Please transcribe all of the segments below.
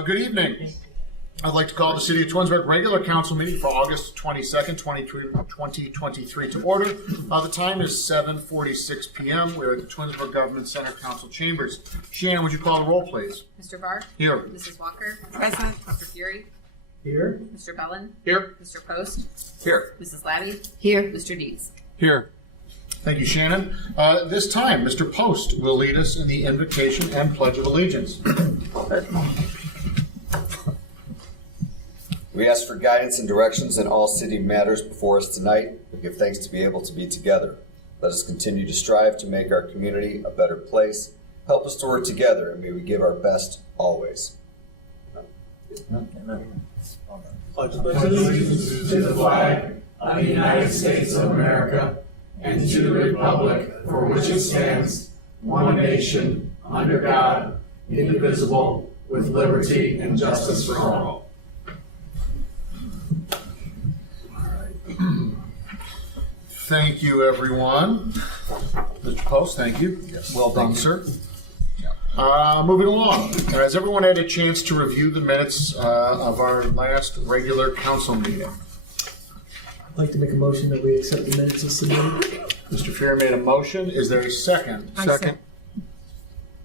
Good evening. I'd like to call the City of Twinsburg regular council meeting for August 22nd, 2023 to order. The time is 7:46 p.m. We're at the Twinsburg Government Center Council Chambers. Shannon, would you call the roll, please? Mr. Barr? Here. Mrs. Walker? Present. Mr. Fury? Here. Mr. Bellin? Here. Mr. Post? Here. Mrs. Labby? Here. Mr. Dietz? Here. Thank you, Shannon. This time, Mr. Post will lead us in the invocation and Pledge of Allegiance. We ask for guidance and directions in all city matters before us tonight. We give thanks to be able to be together. Let us continue to strive to make our community a better place. Help us to work together, and may we give our best always. Amen. Pledge allegiance to the flag of the United States of America and to the republic for which it stands, one nation, under God, indivisible, with liberty and justice for all. Thank you, everyone. Mr. Post, thank you. Yes. Well done, sir. Moving along. Has everyone had a chance to review the minutes of our last regular council meeting? I'd like to make a motion that we accept the minutes as submitted. Mr. Fair made a motion. Is there a second? Second.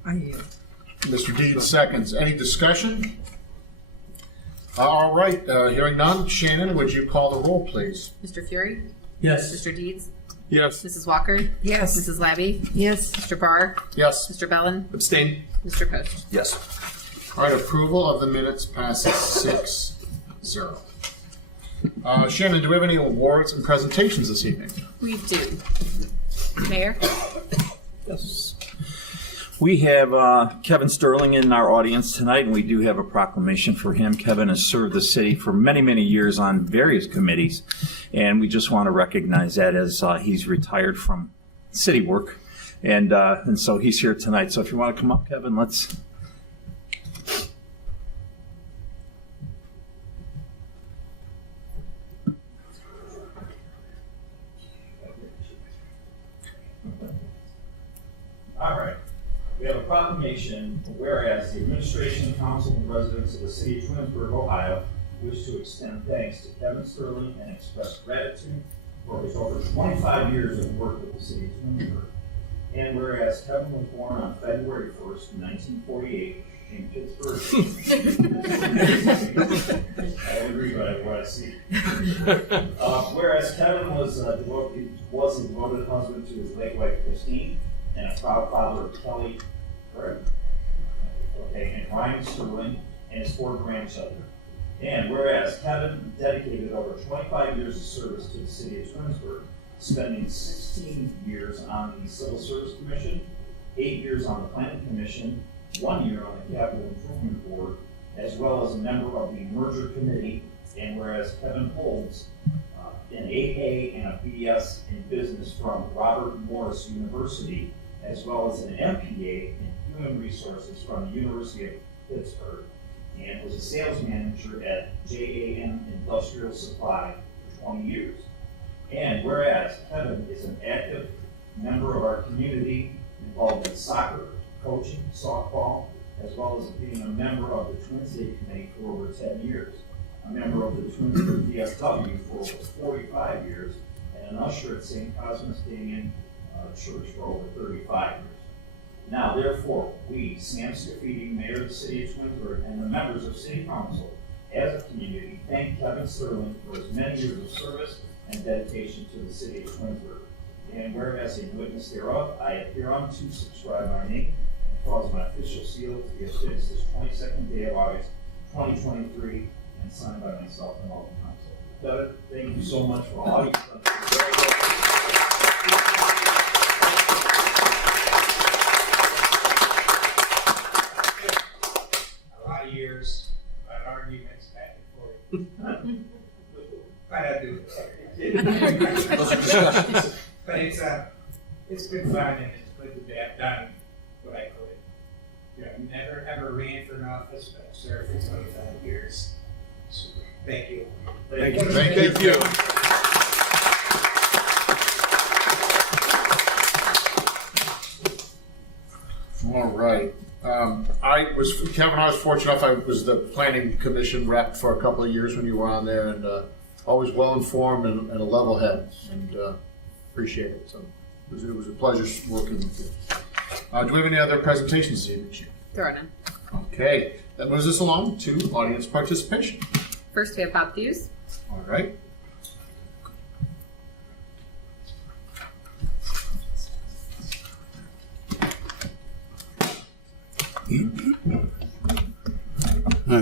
Mr. Deeds seconds. Any discussion? All right. Hearing none. Shannon, would you call the roll, please? Mr. Fury? Yes. Mr. Dietz? Yes. Mrs. Walker? Yes. Mrs. Labby? Yes. Mr. Barr? Yes. Mr. Bellin? Abstain. Mr. Post? Yes. All right. Approval of the minutes passes 6-0. Shannon, do we have any awards and presentations this evening? We do. Mayor? Yes. We have Kevin Sterling in our audience tonight, and we do have a proclamation for him. Kevin has served the city for many, many years on various committees, and we just want to recognize that as he's retired from city work, and so he's here tonight. So if you want to come up, Kevin, let's. All right. We have a proclamation, whereas the administration, council, and residents of the city of Twinsburg, Ohio, wish to extend thanks to Kevin Sterling and express gratitude for his over 25 years of work with the city of Twinsburg. And whereas Kevin was born on February 1st, 1948, in Pittsburgh. I agree with what I see. Whereas Kevin was a devoted husband to his late wife, Christine, and a proud father of Kelly, correct? Okay, and Ryan Sterling, and his 4 grandchildren. And whereas Kevin dedicated over 25 years of service to the city of Twinsburg, spending 16 years on the Civil Service Commission, 8 years on the Planning Commission, 1 year on the Capital Improvement Board, as well as a member of the Merger Committee, and whereas Kevin holds an AA and a BS in business from Robert Morris University, as well as an MPA in Human Resources from the University of Pittsburgh, and was a sales manager at JAM Industrial Supply for 20 years. And whereas Kevin is an active member of our community involved in soccer, coaching, softball, as well as being a member of the Twin State Committee for over 10 years, a member of the Twinsburg DSW for over 45 years, and an usher at St. Cosmas Damian Church for over 35 years. Now, therefore, we, Sam Scafidi, Mayor of the City of Twinsburg, and the members of City Council, as a community, thank Kevin Sterling for his many years of service and dedication to the City of Twinsburg. And whereas in witness thereof, I appear unto subscribe my name and cause my official seal to be affixed this 22nd day of August, 2023, and signed by myself and all the council. Kevin, thank you so much for all you've done. A lot of years, a lot of arguments back and forth. But I do. Those are discussions. But it's been fun, and it's good to have done what I could. You know, never ever ran for an office, but served for 25 years. So, thank you. Thank you. All right. Kevin, I was fortunate enough, I was the planning commission rep for a couple of years when you were on there, and always well-informed and a level head, and appreciate it. So it was a pleasure working with you. Do we have any other presentations this evening, Chief? There are none. Okay, that moves us along to audience participation. First, we have Bob Hughes. All right.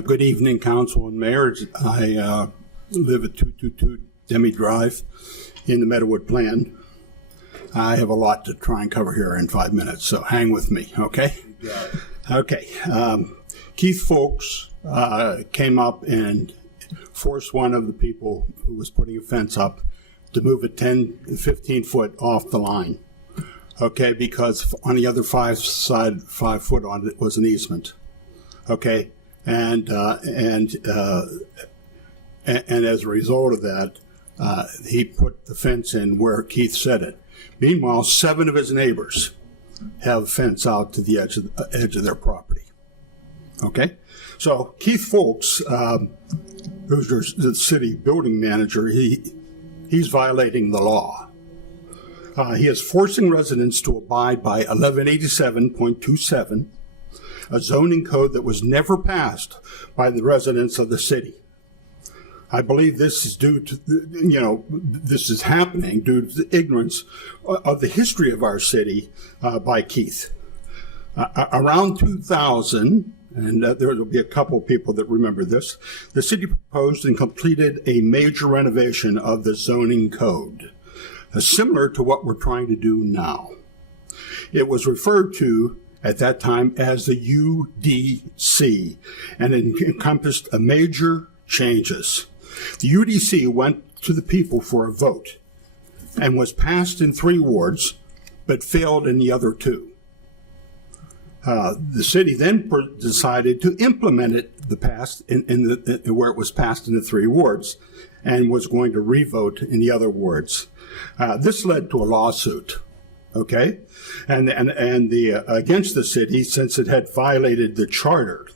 Good evening, Council and Mayor. I live at 222 Demi Drive in the Meadowwood Plan. I have a lot to try and cover here in 5 minutes, so hang with me, okay? Okay. Keith Folks came up and forced one of the people who was putting a fence up to move it 10, 15 foot off the line, okay, because on the other 5 foot on it was an easement, okay? And as a result of that, he put the fence in where Keith said it. Meanwhile, 7 of his neighbors have a fence out to the edge of their property. Okay, so Keith Folks, who's the city building manager, he's violating the law. He is forcing residents to abide by 1187.27, a zoning code that was never passed by the residents of the city. I believe this is due to, this is happening due to the ignorance of the history of our city by Keith. Around 2000, and there will be a couple of people that remember this, the city proposed and completed a major renovation of the zoning code, similar to what we're trying to do now. It was referred to at that time as the UDC, and it encompassed a major changes. The UDC went to the people for a vote and was passed in 3 wards, but failed in the other 2. The city then decided to implement it, where it was passed in the 3 wards, and was going to revote in the other wards. This led to a lawsuit, okay, and against the city, since it had violated the charter.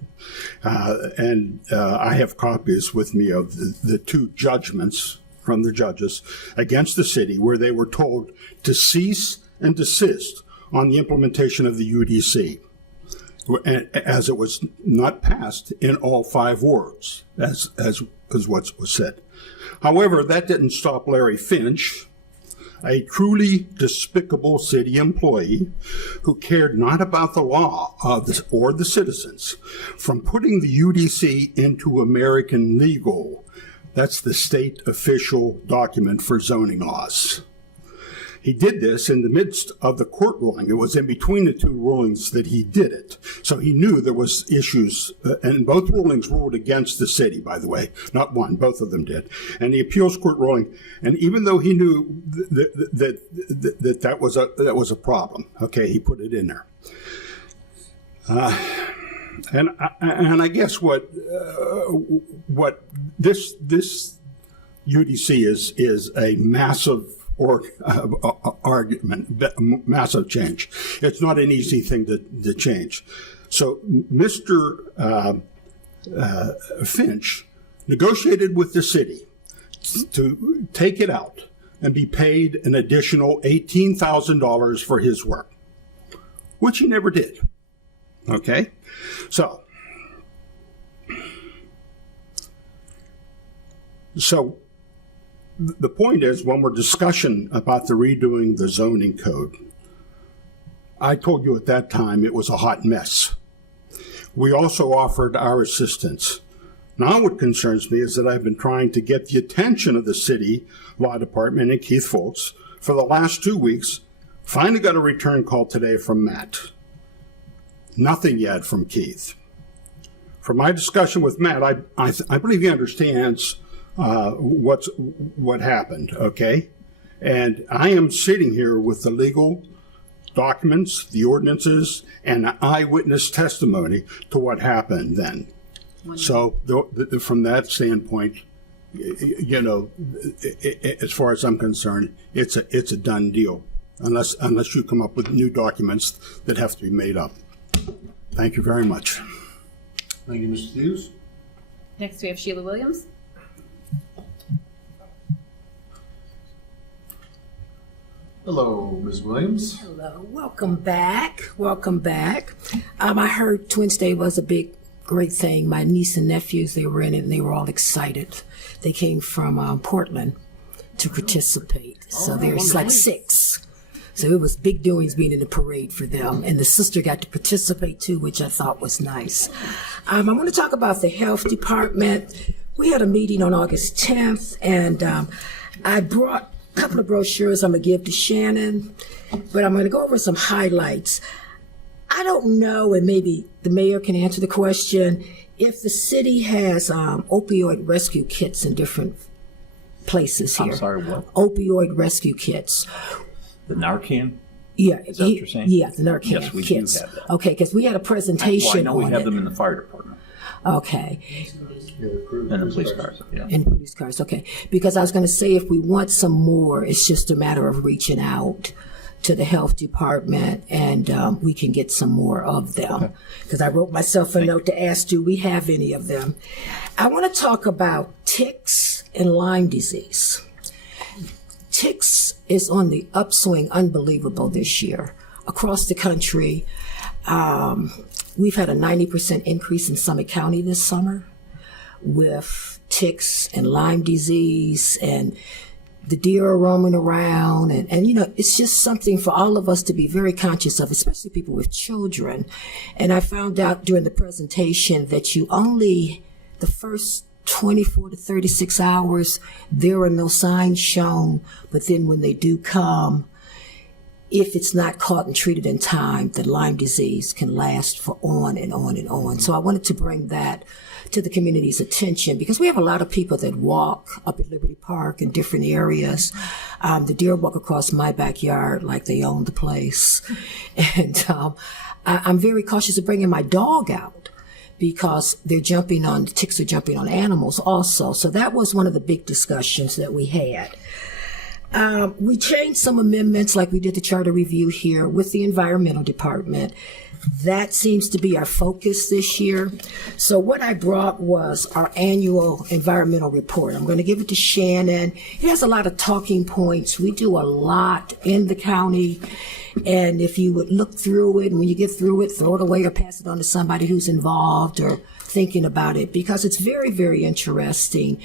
I have copies with me of the 2 judgments from the judges against the city, where they were told to cease and desist on the implementation of the UDC, as it was not passed in all 5 wards, as what was said. However, that didn't stop Larry Finch, a truly despicable city employee who cared not about the law or the citizens, from putting the UDC into American legal. That's the state official document for zoning laws. He did this in the midst of the court ruling. It was in between the 2 rulings that he did it. So he knew there was issues, and both rulings ruled against the city, by the way. Not one, both of them did. And the appeals court ruling, and even though he knew that was a problem, okay, he put it in there. And I guess what this UDC is a massive argument, massive change. It's not an easy thing to change. So Mr. Finch negotiated with the city to take it out and be paid an additional $18,000 for his work, which he never did. Okay? So the point is, when we're discussing about the redoing the zoning code, I told you at that time it was a hot mess. We also offered our assistance. Now what concerns me is that I've been trying to get the attention of the city law department and Keith Folks for the last 2 weeks. Finally got a return call today from Matt. Nothing yet from Keith. From my discussion with Matt, I believe he understands what happened, okay? And I am sitting here with the legal documents, the ordinances, and eyewitness testimony to what happened then. So from that standpoint, as far as I'm concerned, it's a done deal, unless you come up with new documents that have to be made up. Thank you very much. Thank you, Mr. Hughes. Next, we have Sheila Williams. Hello, Ms. Williams. Hello, welcome back. Welcome back. I heard Twins Day was a great thing. My niece and nephews, they were in it and they were all excited. They came from Portland to participate. So there's like 6. So it was big doings being in the parade for them. And the sister got to participate too, which I thought was nice. I want to talk about the health department. We had a meeting on August 10th and I brought a couple of brochures I'm going to give to Shannon, but I'm going to go over some highlights. I don't know, and maybe the mayor can answer the question, if the city has opioid rescue kits in different places here. I'm sorry, what? Opioid rescue kits. The Narcan? Yeah. Is that what you're saying? Yeah, the Narcan Yes, we kits. do have that. Okay, because we had a presentation Well, I know we on have it. them in the fire department Okay. and the police cars, yeah. In police cars, okay. Because I was going to say, if we want some more, it's just a matter of reaching out to the health department and we can get some more of them. Because I wrote myself a note to ask, do we have any of them? I want to talk about ticks and Lyme disease. Ticks is on the upswing, unbelievable this year. Across the country, we've had a 90% increase in Summit County this summer with ticks and Lyme disease, and the deer are roaming around. And you know, it's just something for all of us to be very conscious of, especially people with children. And I found out during the presentation that the first 24 to 36 hours, there are no signs shown. But then when they do come, if it's not caught and treated in time, the Lyme disease can last for on and on and on. So I wanted to bring that to the community's attention because we have a lot of people that walk up at Liberty Park in different areas. The deer walk across my backyard like they own the place. And I'm very cautious of bringing my dog out because the ticks are jumping on animals also. So that was one of the big discussions that we had. We changed some amendments like we did the charter review here with the environmental department. That seems to be our focus this year. So what I brought was our annual environmental report. I'm going to give it to Shannon. It has a lot of talking points. We do a lot in the county. And if you would look through it, and when you get through it, throw it away or pass it on to somebody who's involved or thinking about it, because it's very, very interesting.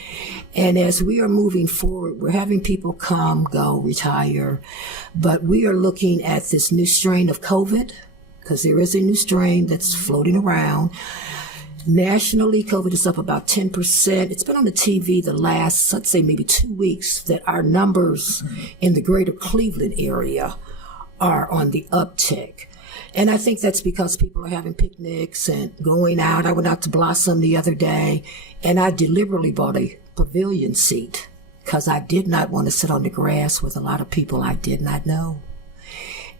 And as we are moving forward, we're having people come, go, retire. But we are looking at this new strain of COVID, because there is a new strain that's floating around. Nationally, COVID is up about 10%. It's been on the TV the last, let's say, maybe 2 weeks that our numbers in the greater Cleveland area are on the uptick. And I think that's because people are having picnics and going out. I went out to Blossom the other day, and I deliberately bought a pavilion seat because I did not want to sit on the grass with a lot of people I did not know.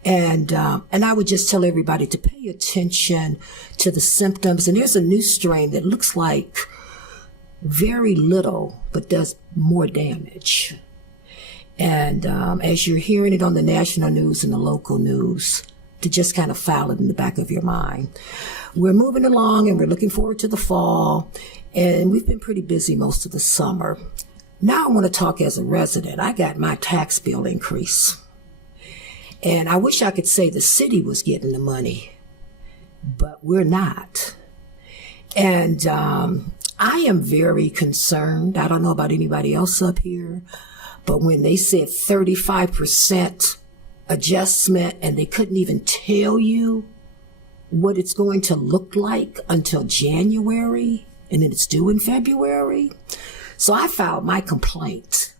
And I would just tell everybody to pay attention to the symptoms. And there's a new strain that looks like very little, but does more damage. And as you're hearing it on the national news and the local news, to just kind of file it in the back of your mind. We're moving along and we're looking forward to the fall. And we've been pretty busy most of the summer. Now I want to talk as a resident. I got my tax bill increase. And I wish I could say the city was getting the money, but we're not. And I am very concerned. I don't know about anybody else up here, but when they said 35% adjustment and they couldn't even tell you what it's going to look like until January, and then it's due in February. So I filed my complaint.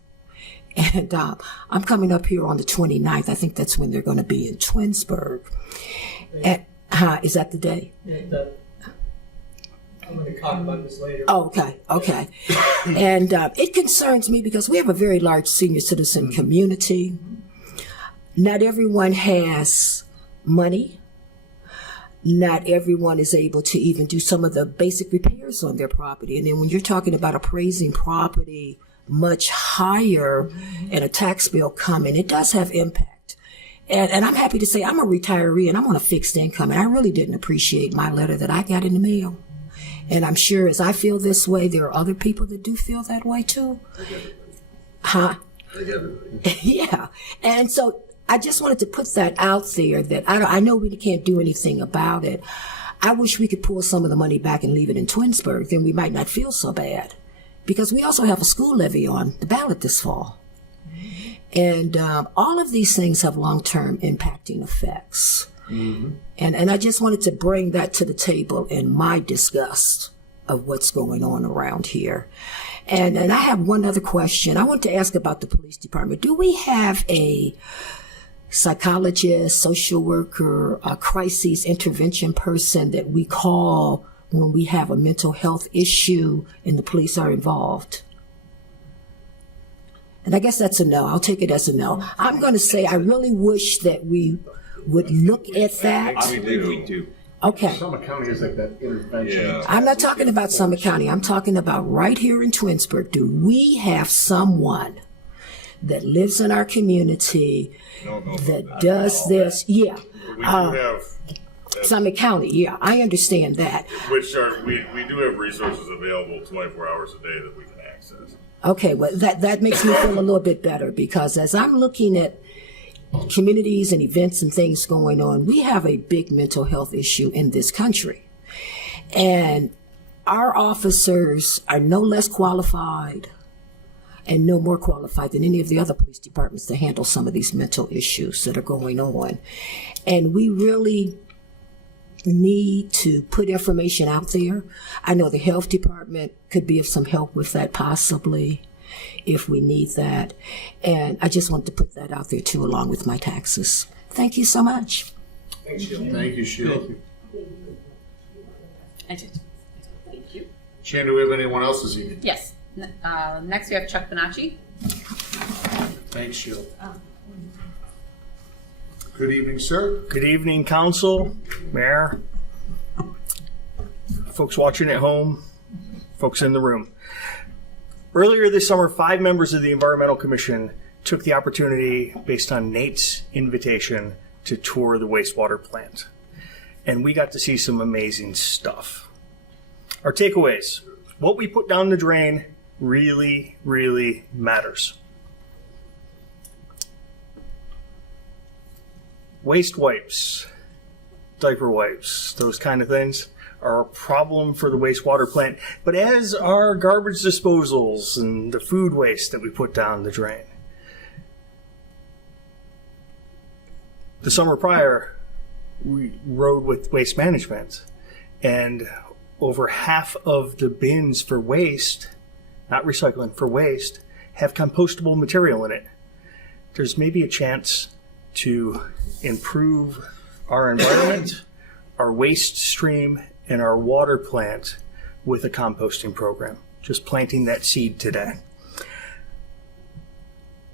And I'm coming up here on the 29th. I think that's when they're going to be in Twinsburg. And, is that the day? Yeah, I'm going to talk about this later. Oh, okay. And it concerns me because we have a very large senior citizen community. Not everyone has money. Not everyone is able to even do some of the basic repairs on their property. And then when you're talking about appraising property much higher and a tax bill coming, it does have impact. And I'm happy to say I'm a retiree and I'm on a fixed income, and I really didn't appreciate my letter that I got in the mail. And I'm sure as I feel this way, there are other people that do feel that way too. Huh? Yeah. And so I just wanted to put that out there that I know we can't do anything about it. I wish we could pull some of the money back and leave it in Twinsburg. Then we might not feel so bad. Because we also have a school levy on the ballot this fall. And all of these things have long-term impacting effects. Mm-hmm. And I just wanted to bring that to the table in my disgust of what's going on around here. And I have one other question. I want to ask about the police department. Do we have a psychologist, social worker, a crisis intervention person that we call when we have a mental health issue and the police are involved? And I guess that's a no. I'll take it as a no. I'm going to say I really wish that we would look at that. I believe we do. Okay. Summit County is like that intervention. Yeah. I'm not talking about Summit County. I'm talking about right here in Twinsburg. Do we have someone that lives in our community that does this? Yeah. We do have, Summit County. Yeah, I understand that. we do have resources available 24 hours a day that we can access. Okay, well, that makes me feel a little bit better because as I'm looking at communities and events and things going on, we have a big mental health issue in this country. And our officers are no less qualified and no more qualified than any of the other police departments to handle some of these mental issues that are going on. And we really need to put information out there. I know the health department could be of some help with that possibly if we need that. And I just want to put that out there too along with my taxes. Thank you so much. Thanks, Sheila. Thank you, Sheila. I did. Thank you. Shannon, do we have anyone else this evening? Yes. Next we have Chuck Bonacci. Thanks, Sheila. Good evening, sir. Good evening, council, mayor, folks watching at home, folks in the room. Earlier this summer, 5 members of the Environmental Commission took the opportunity, based on Nate's invitation, to tour the wastewater plant. And we got to see some amazing stuff. Our takeaways: what we put down the drain really, really matters. Waste wipes, diaper wipes, those kind of things are a problem for the wastewater plant, but as are garbage disposals and the food waste that we put down the drain. The summer prior, we rode with waste management, and over half of the bins for waste, not recycling, for waste, have compostable material in it. There's maybe a chance to improve our environment, our waste stream, and our water plant with a composting program. Just planting that seed today.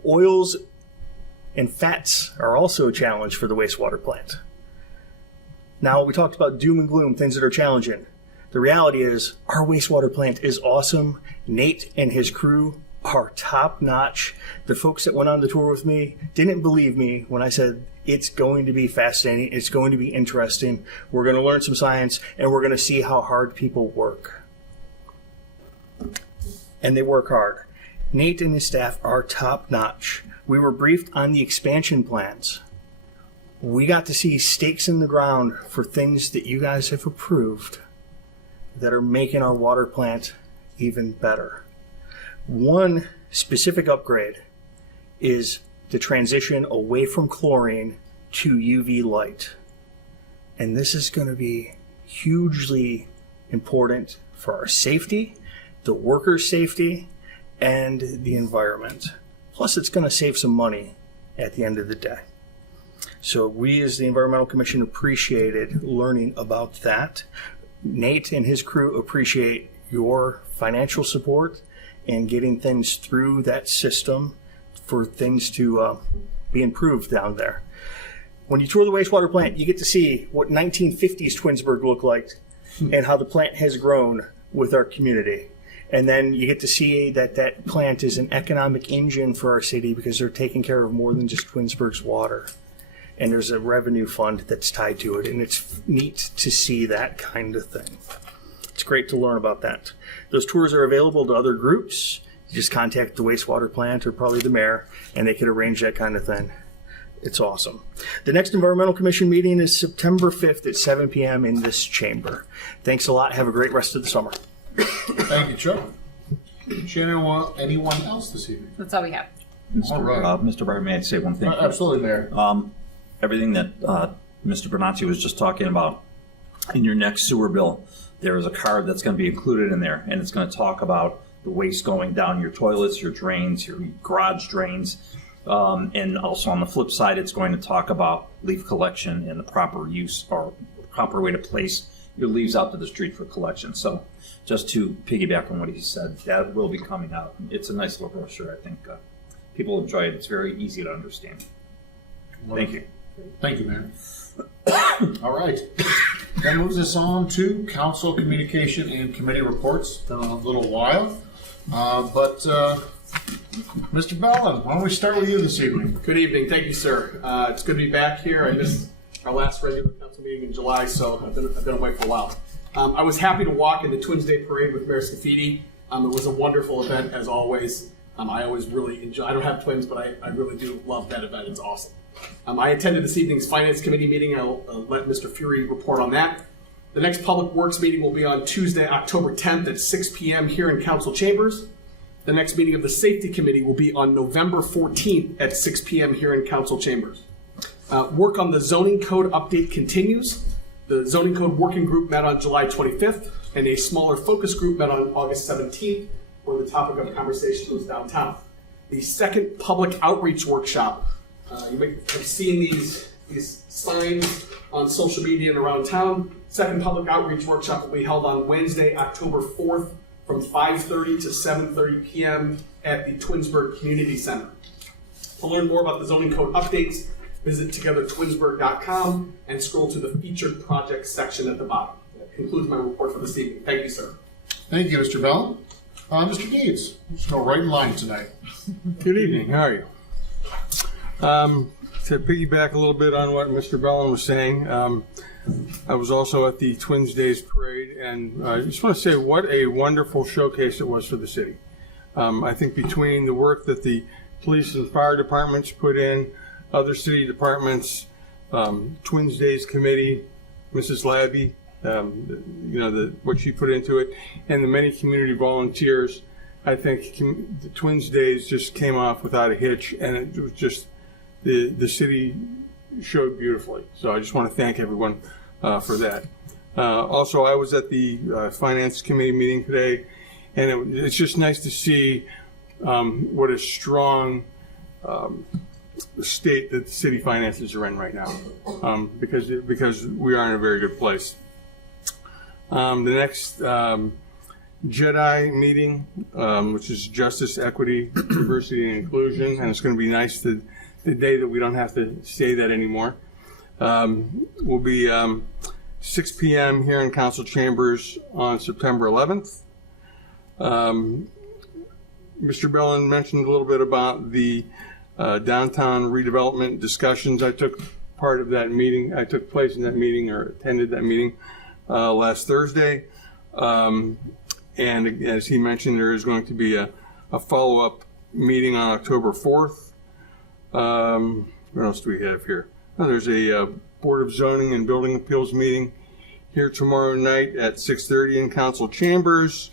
Oils and fats are also a challenge for the wastewater plant. Now, we talked about doom and gloom, things that are challenging. The reality is our wastewater plant is awesome. Nate and his crew are top notch. The folks that went on the tour with me didn't believe me when I said it's going to be fascinating, it's going to be interesting, we're going to learn some science, and we're going to see how hard people work. And they work hard. Nate and his staff are top notch. We were briefed on the expansion plans. We got to see stakes in the ground for things that you guys have approved that are making our water plant even better. One specific upgrade is the transition away from chlorine to UV light. And this is going to be hugely important for our safety, the workers' safety, and the environment. Plus, it's going to save some money at the end of the day. So we as the Environmental Commission appreciated learning about that. Nate and his crew appreciate your financial support and getting things through that system for things to be improved down there. When you tour the wastewater plant, you get to see what 1950s Twinsburg looked like and how the plant has grown with our community. And then you get to see that that plant is an economic engine for our city because they're taking care of more than just Twinsburg's water. And there's a revenue fund that's tied to it, and it's neat to see that kind of thing. It's great to learn about that. Those tours are available to other groups. You just contact the wastewater plant or probably the mayor, and they could arrange that kind of thing. It's awesome. The next Environmental Commission meeting is September 5th at 7 p.m. in this chamber. Thanks a lot. Have a great rest of the summer. Thank you, Chuck. Shannon, anyone else this evening? That's all we have. All right. Mr. Barr, may I say one thing? Absolutely, Mayor. Everything that Mr. Bernacci was just talking about, in your next sewer bill, there is a card that's going to be included in there, and it's going to talk about the waste going down your toilets, your drains, your garage drains. And also on the flip side, it's going to talk about leaf collection and the proper use or proper way to place your leaves out to the street for collection. So just to piggyback on what he said, that will be coming out. It's a nice little brochure. I think people enjoy it. It's very easy to understand. Thank you. Thank you, Mayor. All right. That moves us on to council communication and committee reports. Been a little while. Mr. Bellin, why don't we start with you this evening? Good evening. Thank you, sir. It's good to be back here. I missed our last regular council meeting in July, so I've been away for a while. I was happy to walk in the Twins Day Parade with Mayor Scafidi. It was a wonderful event, as always. I always really enjoy. I don't have twins, but I really do love that event. It's awesome. I attended this evening's Finance Committee meeting. I'll let Mr. Fury report on that. The next Public Works meeting will be on Tuesday, October 10th at 6 p.m. here in Council Chambers. The next meeting of the Safety Committee will be on November 14th at 6 p.m. here in Council Chambers. Work on the zoning code update continues. The zoning code working group met on July 25th, and a smaller focus group met on August 17th, where the topic of conversation was downtown. The second public outreach workshop, you may have seen these signs on social media and around town. Second public outreach workshop will be held on Wednesday, October 4th from 5:30 to 7:30 p.m. at the Twinsburg Community Center. To learn more about the zoning code updates, visit togethertwinsburg.com and scroll to the featured projects section at the bottom. That concludes my report for this evening. Thank you, sir. Thank you, Mr. Bellin. Mr. Deeds, let's go right in line tonight. Good evening. How are you? To piggyback a little bit on what Mr. Bellin was saying, I was also at the Twins Days Parade, and I just want to say what a wonderful showcase it was for the city. I think between the work that the police and fire departments put in, other city departments, Twins Days Committee, Mrs. Labby, what she put into it, and the many community volunteers, I think the Twins Days just came off without a hitch, and it was just the city showed beautifully. So I just want to thank everyone for that. Also, I was at the Finance Committee meeting today, and it's just nice to see what a strong state that the city finances are in right now, because we are in a very good place. The next JEDI meeting, which is Justice, Equity, Diversity, and Inclusion, and it's going to be nice the day that we don't have to say that anymore, will be 6 p.m. here in Council Chambers on September 11th. Mr. Bellin mentioned a little bit about the downtown redevelopment discussions. I took part of that meeting. I took place in that meeting or attended that meeting last Thursday. And as he mentioned, there is going to be a follow-up meeting on October 4th. What else do we have here? Oh, there's a Board of Zoning and Building Appeals meeting here tomorrow night at 6:30 in Council Chambers.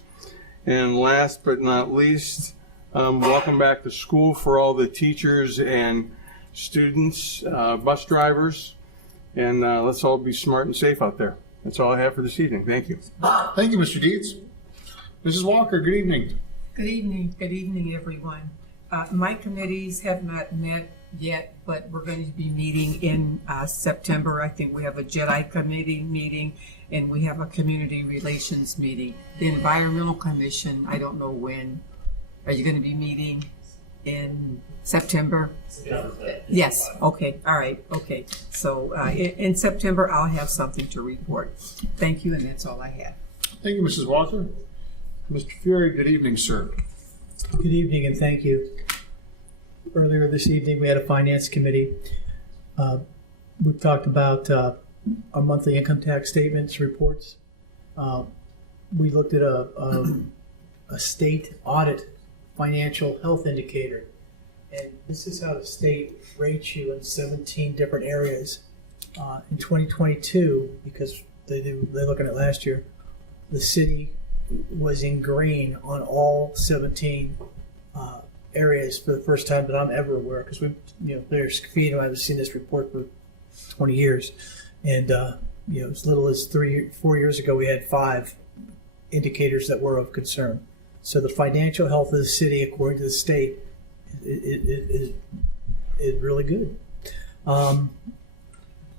And last but not least, welcome back to school for all the teachers and students, bus drivers, and let's all be smart and safe out there. That's all I have for this evening. Thank you. Thank you, Mr. Deeds. Mrs. Walker, good evening. Good evening. Good evening, everyone. My committees have not met yet, but we're going to be meeting in September. I think we have a JEDI committee meeting, and we have a community relations meeting. The Environmental Commission, I don't know when. Are you going to be meeting in September? Yes. Okay. All right. Okay. So in September, I'll have something to report. Thank you, and that's all I have. Thank you, Mrs. Walker. Mr. Fury, good evening, sir. Good evening, and thank you. Earlier this evening, we had a finance committee. We talked about our monthly income tax statements, reports. we looked at a state audit financial health indicator. And this is how the state rates you in 17 different areas. In 2022, because they're looking at last year, the city was in green on all 17 areas for the first time that I'm ever aware. Because there's Scafidi and I have seen this report for 20 years, and as little as 4 years ago, we had 5 indicators that were of concern. So the financial health of the city, according to the state, is really good.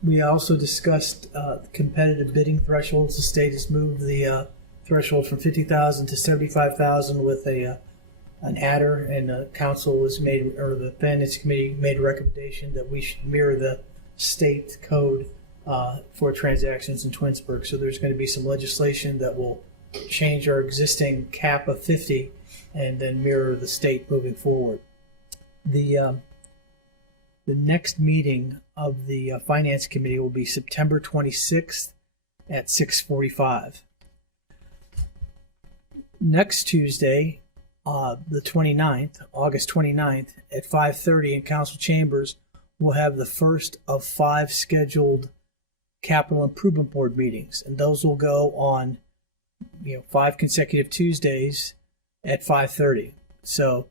We also discussed competitive bidding thresholds. The state has moved the threshold from 50,000 to 75,000 with an adder, and the council was made, or the finance committee made a recommendation that we should mirror the state code for transactions in Twinsburg. So there's going to be some legislation that will change our existing cap of 50 and then mirror the state moving forward. The next meeting of the Finance Committee will be September 26th at 6:45. Next Tuesday, the 29th, August 29th, at 5:30 in Council Chambers, we'll have the first of 5 scheduled Capital Improvement Board meetings, and those will go on 5 consecutive Tuesdays at 5:30. So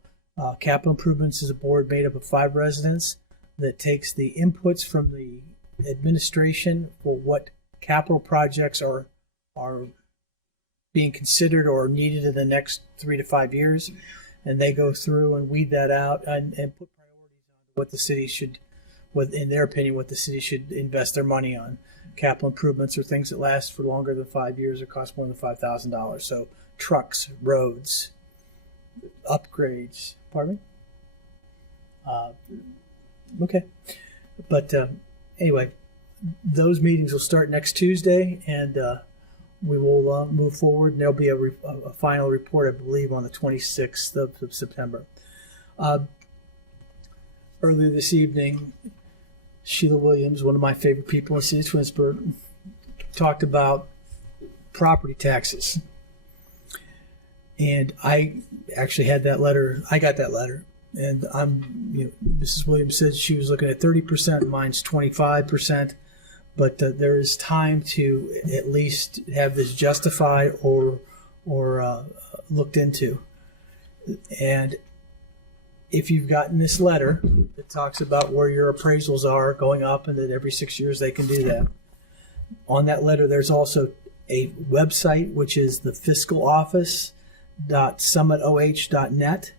Capital Improvements is a board made up of 5 residents that takes the inputs from the administration for what capital projects are being considered or needed in the next 3 to 5 years, and they go through and weed that out and put priorities on what the city should, in their opinion, what the city should invest their money on. Capital improvements are things that last for longer than 5 years or cost more than $5,000. So trucks, roads, upgrades. Pardon me? Okay. But anyway, those meetings will start next Tuesday, and we will move forward. And there'll be a final report, I believe, on the 26th of September. Earlier this evening, Sheila Williams, one of my favorite people in the city of Twinsburg, talked about property taxes. And I actually had that letter. I got that letter. And Mrs. Williams said she was looking at 30%, mine's 25%. But there is time to at least have this justified or looked into. And if you've gotten this letter that talks about where your appraisals are going up and that every 6 years they can do that, on that letter there's also a website, which is the fiscaloffice.summitoh.net,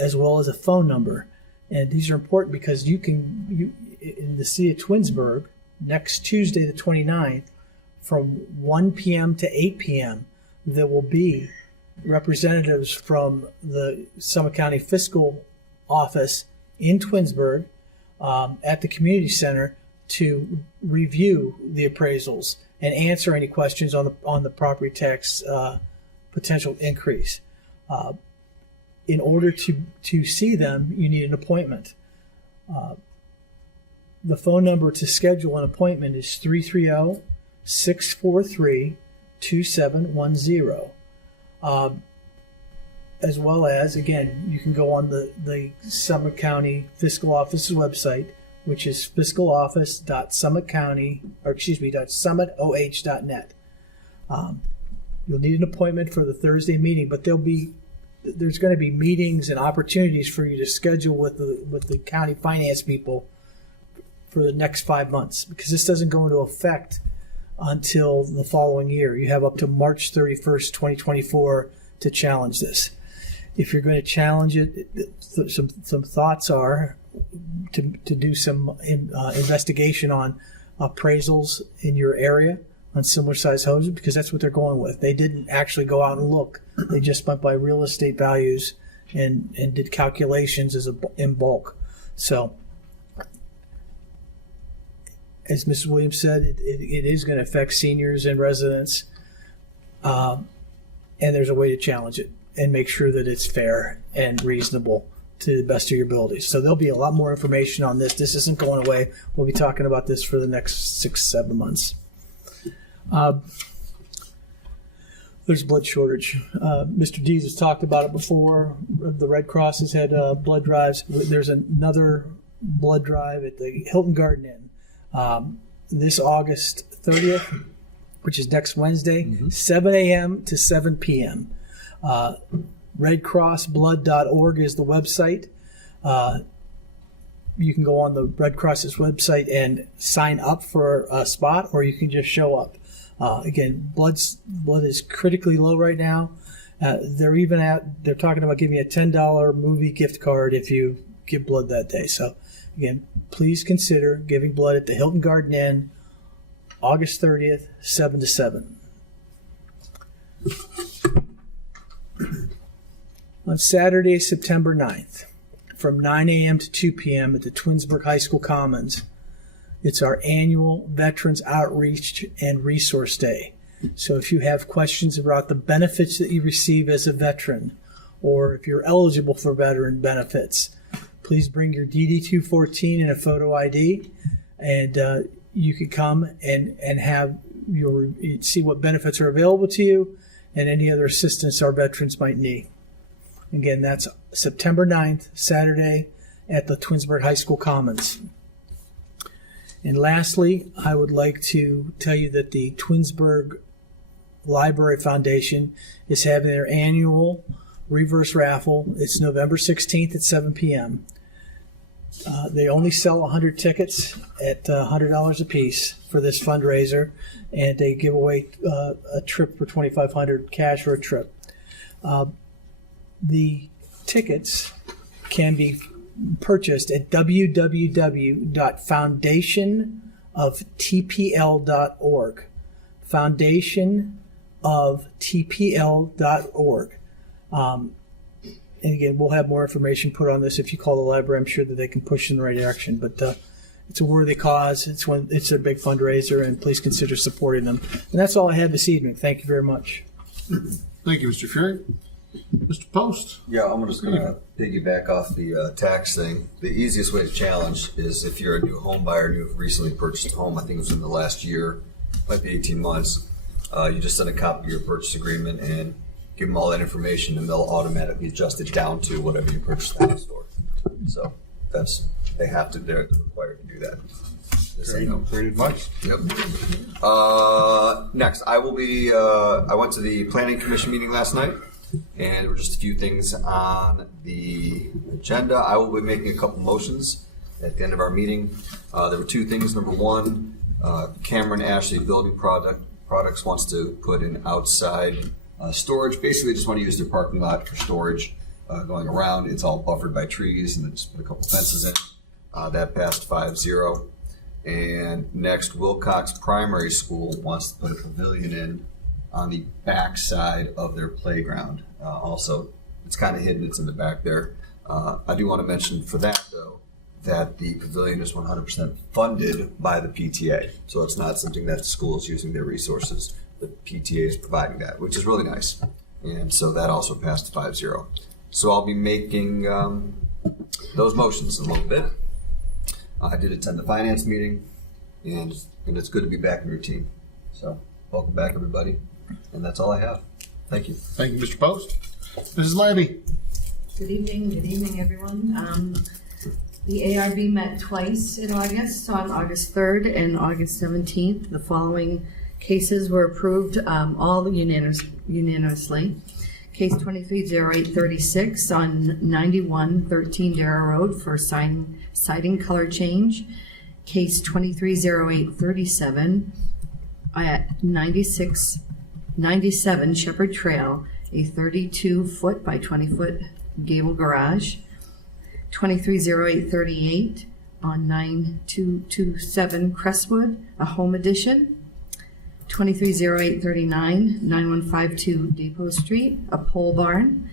as well as a phone number. And these are important because you in the city of Twinsburg, next Tuesday the 29th, from 1 p.m. to 8 p.m., there will be representatives from the Summit County Fiscal Office in Twinsburg at the community center to review the appraisals and answer any questions on the property tax potential increase. In order to see them, you need an appointment. The phone number to schedule an appointment is 330-643-2710. As well as, again, you can go on the Summit County Fiscal Office's website, which is fiscaloffice.summitoh.net. You'll need an appointment for the Thursday meeting, but there's going to be meetings and opportunities for you to schedule with the county finance people for the next 5 months, because this doesn't go into effect until the following year. You have up to March 31st, 2024 to challenge this. If you're going to challenge it, some thoughts are to do some investigation on appraisals in your area on similar size houses, because that's what they're going with. They didn't actually go out and look. They just went by real estate values and did calculations in bulk. So, as Mrs. Williams said, it is going to affect seniors and residents, and there's a way to challenge it and make sure that it's fair and reasonable to the best of your abilities. So there'll be a lot more information on this. This isn't going away. We'll be talking about this for the next 6-7 months. There's a blood shortage. Mr. Dees has talked about it before. The Red Cross has had blood drives. There's another blood drive at the Hilton Garden Inn this August 30th, which is next Wednesday, 7 a.m. to 7 p.m. RedCrossBlood.org is the website. You can go on the Red Cross's website and sign up for a spot, or you can just show up. Again, blood is critically low right now. They're talking about giving you a $10 movie gift card if you give blood that day. So again, please consider giving blood at the Hilton Garden Inn, August 30th, 7 to 7. On Saturday, September 9th, from 9 a.m. to 2 p.m. at the Twinsburg High School Commons, it's our annual Veterans Outreach and Resource Day. So if you have questions about the benefits that you receive as a veteran, or if you're eligible for veteran benefits, please bring your DD-214 and a photo ID, and you can come and have see what benefits are available to you and any other assistance our veterans might need. Again, that's September 9th, Saturday, at the Twinsburg High School Commons. And lastly, I would like to tell you that the Twinsburg Library Foundation is having their annual reverse raffle. It's November 16th at 7 p.m. They only sell 100 tickets at $100 a piece for this fundraiser, and they give away a trip for $2,500 cash for a trip. The tickets can be purchased at www.foundationoftpl.org. Foundationoftpl.org. And again, we'll have more information put on this. If you call the library, I'm sure that they can push in the right direction. But it's a worthy cause. It's a big fundraiser, and please consider supporting them. And that's all I have this evening. Thank you very much. Thank you, Mr. Fury. Mr. Post. Yeah, I'm just going to piggyback off the tax thing. The easiest way to challenge is if you're a new home buyer and you've recently purchased a home, I think it was in the last year, might be 18 months, you just send a copy of your purchase agreement and give them all that information, and they'll automatically adjust it down to whatever you purchased at the store. So they're required to do that. Great advice. Yep. Next, I went to the Planning Commission meeting last night, and there were just a few things on the agenda. I will be making a couple motions at the end of our meeting. There were two things. Number one, Cameron Ashley Building Products wants to put in outside storage. Basically, they just want to use their parking lot for storage going around. It's all buffered by trees, and they just put a couple fences in. That passed 5-0. And next, Wilcox Primary School wants to put a pavilion in on the back side of their playground. Also, it's kind of hidden. It's in the back there. I do want to mention for that, though, that the pavilion is 100% funded by the PTA. So it's not something that the school is using their resources. The PTA is providing that, which is really nice. And so that also passed 5-0. So I'll be making those motions in a little bit. I did attend the finance meeting, and it's good to be back in routine. So welcome back, everybody. And that's all I have. Thank you. Thank you, Mr. Post. Mrs. Labby. Good evening, everyone. The ARB met twice in August, so on August 3rd and August 17th. The following cases were approved, all unanimously. Case 230836 on 9113 Darrow Road for siding color change. Case 230837 at 97 Shepherd Trail, a 32-foot by 20-foot gable garage. 230838 on 9227 Crestwood, a home addition. 230839, 9152 Depot Street, a pole barn.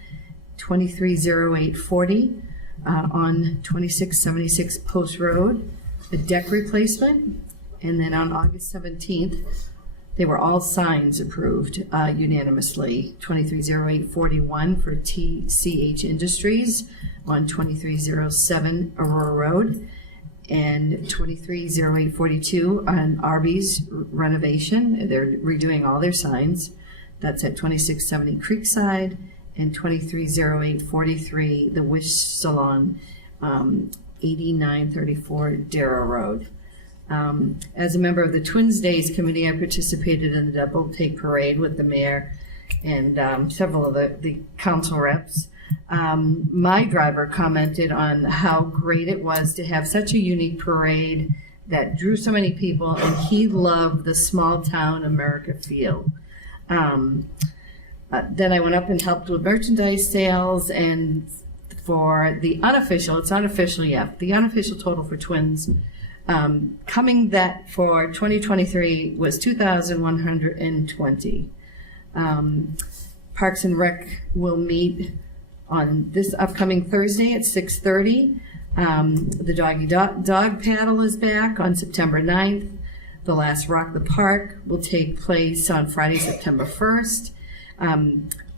230840 on 2676 Post Road, a deck replacement. And then on August 17th, they were all signs approved unanimously. 230841 for TCH Industries on 2307 Aurora Road, and 230842 on Arby's renovation. They're redoing all their signs. That's at 2670 Creekside and 230843 The Wish Salon, 8934 Darrow Road. As a member of the Twins Days Committee, I participated in the Double Take Parade with the mayor and several of the council reps. My driver commented on how great it was to have such a unique parade that drew so many people, and he loved the small town America feel. Then I went up and helped with merchandise sales, and for the unofficial, it's not official yet, the unofficial total for Twins coming that for 2023 was 2,120. Parks and Rec will meet on this upcoming Thursday at 6:30. The Doggy Dog Paddle is back on September 9th. The Last Rock the Park will take place on Friday, September 1st.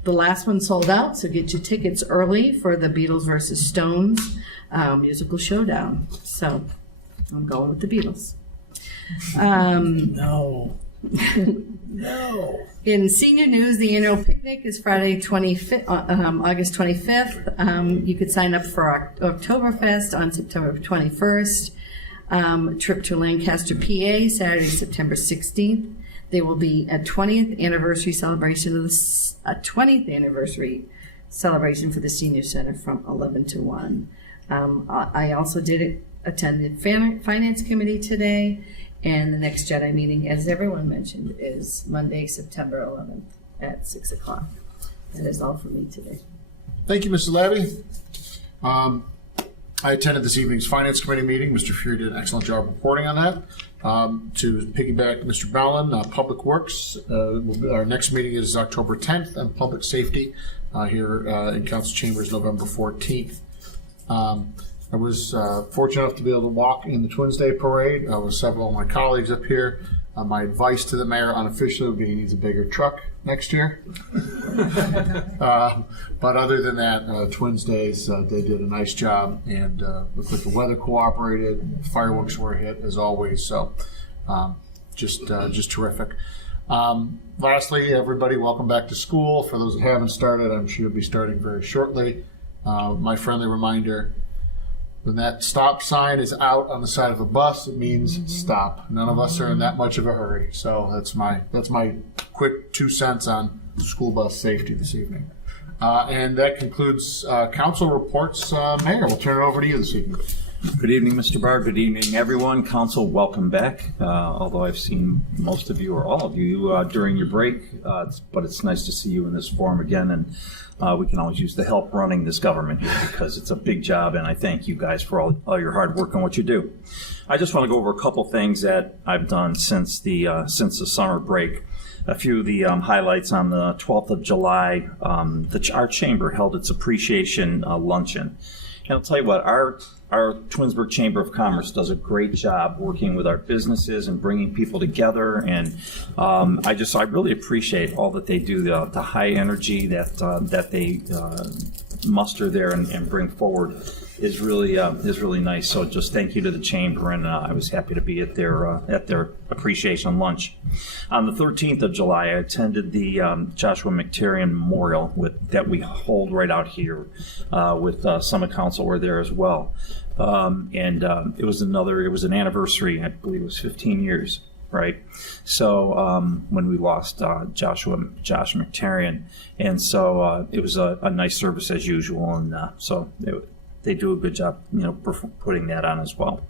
The last one sold out, so get your tickets early for the Beatles versus Stones musical showdown. So I'm going with the Beatles. No. No. In senior news, the annual picnic is Friday, August 25th. You could sign up for Oktoberfest on September 21st. Trip to Lancaster, PA, Saturday, September 16th. There will be a 20th anniversary celebration for the Senior Center from 11 to 1. I also did attend the Finance Committee today, and the next Jedi meeting, as everyone mentioned, is Monday, September 11th at 6 o'clock. That is all for me today. Thank you, Mrs. Labby. I attended this evening's Finance Committee meeting. Mr. Fury did an excellent job reporting on that. To piggyback Mr. Ballin, Public Works, our next meeting is October 10th, and Public Safety here in Council Chambers, November 14th. I was fortunate enough to be able to walk in the Twins Day Parade with several of my colleagues up here. My advice to the mayor unofficially would be he needs a bigger truck next year. But other than that, Twins Days, they did a nice job, and looked like the weather cooperated. Fireworks were hit as always, so just terrific. Lastly, everybody, welcome back to school. For those that haven't started, I'm sure you'll be starting very shortly. My friendly reminder: when that stop sign is out on the side of a bus, it means stop. None of us are in that much of a hurry. So that's my quick 2 cents on school bus safety this evening. And that concludes council reports. Mayor, we'll turn it over to you this evening. Good evening, Mr. Barr. Good evening, everyone. Council, welcome back. Although I've seen most of you or all of you during your break, but it's nice to see you in this forum again. And we can always use the help running this government here because it's a big job, and I thank you guys for all your hard work and what you do. I just want to go over a couple things that I've done since the summer break. A few of the highlights: on the 12th of July, our chamber held its appreciation luncheon. And I'll tell you what, our Twinsburg Chamber of Commerce does a great job working with our businesses and bringing people together. And I really appreciate all that they do, the high energy that they muster there and bring forward is really nice. So just thank you to the chamber, and I was happy to be at their appreciation lunch. On the 13th of July, I attended the Joshua McTarian Memorial that we hold right out here with Summit Council were there as well. It was an anniversary. I believe it was 15 years, right? So when we lost Josh McTarian, and so it was a nice service as usual, and so they do a good job, putting that on as well.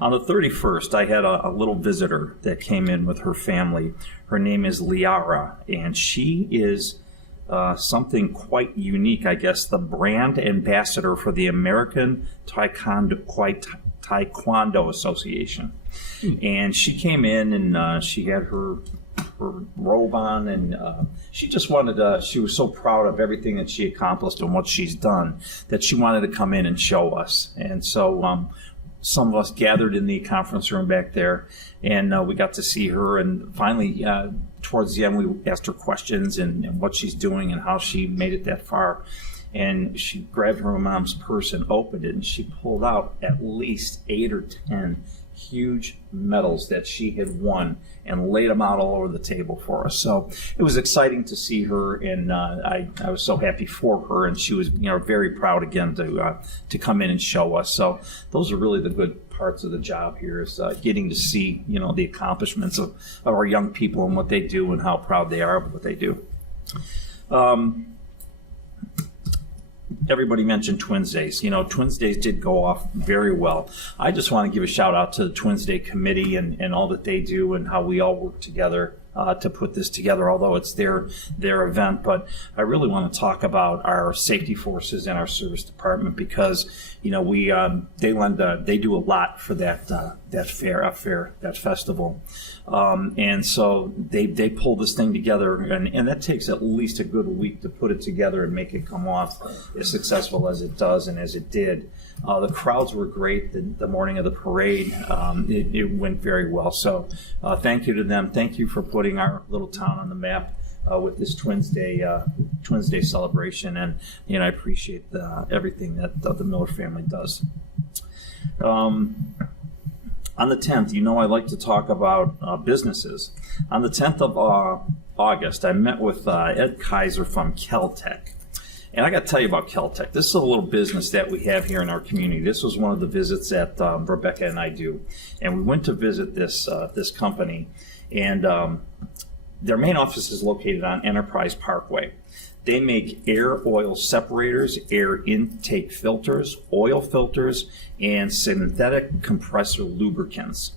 On the 31st, I had a little visitor that came in with her family. Her name is Liara, and she is something quite unique, I guess, the brand ambassador for the American Taekwondo Association. And she came in, and she had her robe on, and she just wanted she was so proud of everything that she accomplished and what she's done that she wanted to come in and show us. And so some of us gathered in the conference room back there, and we got to see her. And finally, towards the end, we asked her questions and what she's doing and how she made it that far. And she grabbed her mom's purse and opened it, and she pulled out at least 8 or 10 huge medals that she had won and laid them out all over the table for us. So it was exciting to see her, and I was so happy for her, and she was very proud again to come in and show us. So those are really the good parts of the job here, is getting to see the accomplishments of our young people and what they do and how proud they are of what they do. Everybody mentioned Twins Days. Twins Days did go off very well. I just want to give a shout out to the Twins Day committee and all that they do and how we all work together to put this together, although it's their event. But I really want to talk about our safety forces and our service department, because they do a lot for that festival. And so they pull this thing together, and that takes at least a good week to put it together and make it come off as successful as it does and as it did. The crowds were great the morning of the parade. It went very well. So thank you to them. Thank you for putting our little town on the map with this Twins Day celebration, and I appreciate everything that the Miller family does. On the 10th, I like to talk about businesses. On the 10th of August, I met with Ed Kaiser from Keltec. And I got to tell you about Keltec. This is a little business that we have here in our community. This was one of the visits that Rebecca and I do. And we went to visit this company. And their main office is located on Enterprise Parkway. They make air oil separators, air intake filters, oil filters, and synthetic compressor lubricants.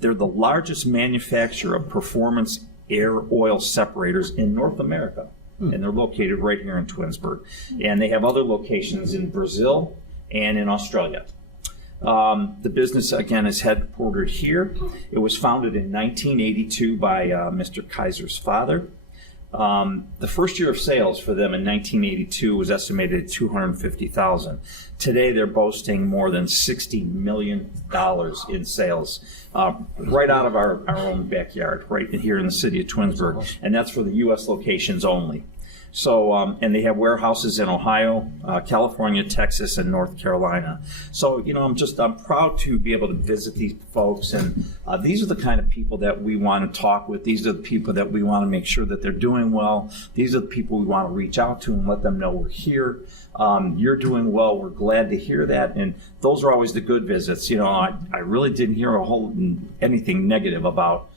They're the largest manufacturer of performance air oil separators in North America. And they're located right here in Twinsburg. And they have other locations in Brazil and in Australia. The business, again, is headquartered here. It was founded in 1982 by Mr. Kaiser's father. The first year of sales for them in 1982 was estimated at $250,000. Today, they're boasting more than $60 million in sales, right out of our own backyard, right here in the city of Twinsburg. And that's for the U.S. locations only. So, and they have warehouses in Ohio, California, Texas, and North Carolina. So, I'm proud to be able to visit these folks, and these are the kind of people that we want to talk with. These are the people that we want to make sure that they're doing well. These are the people we want to reach out to and let them know we're here. You're doing well. We're glad to hear that. And those are always the good visits. I really didn't hear anything negative about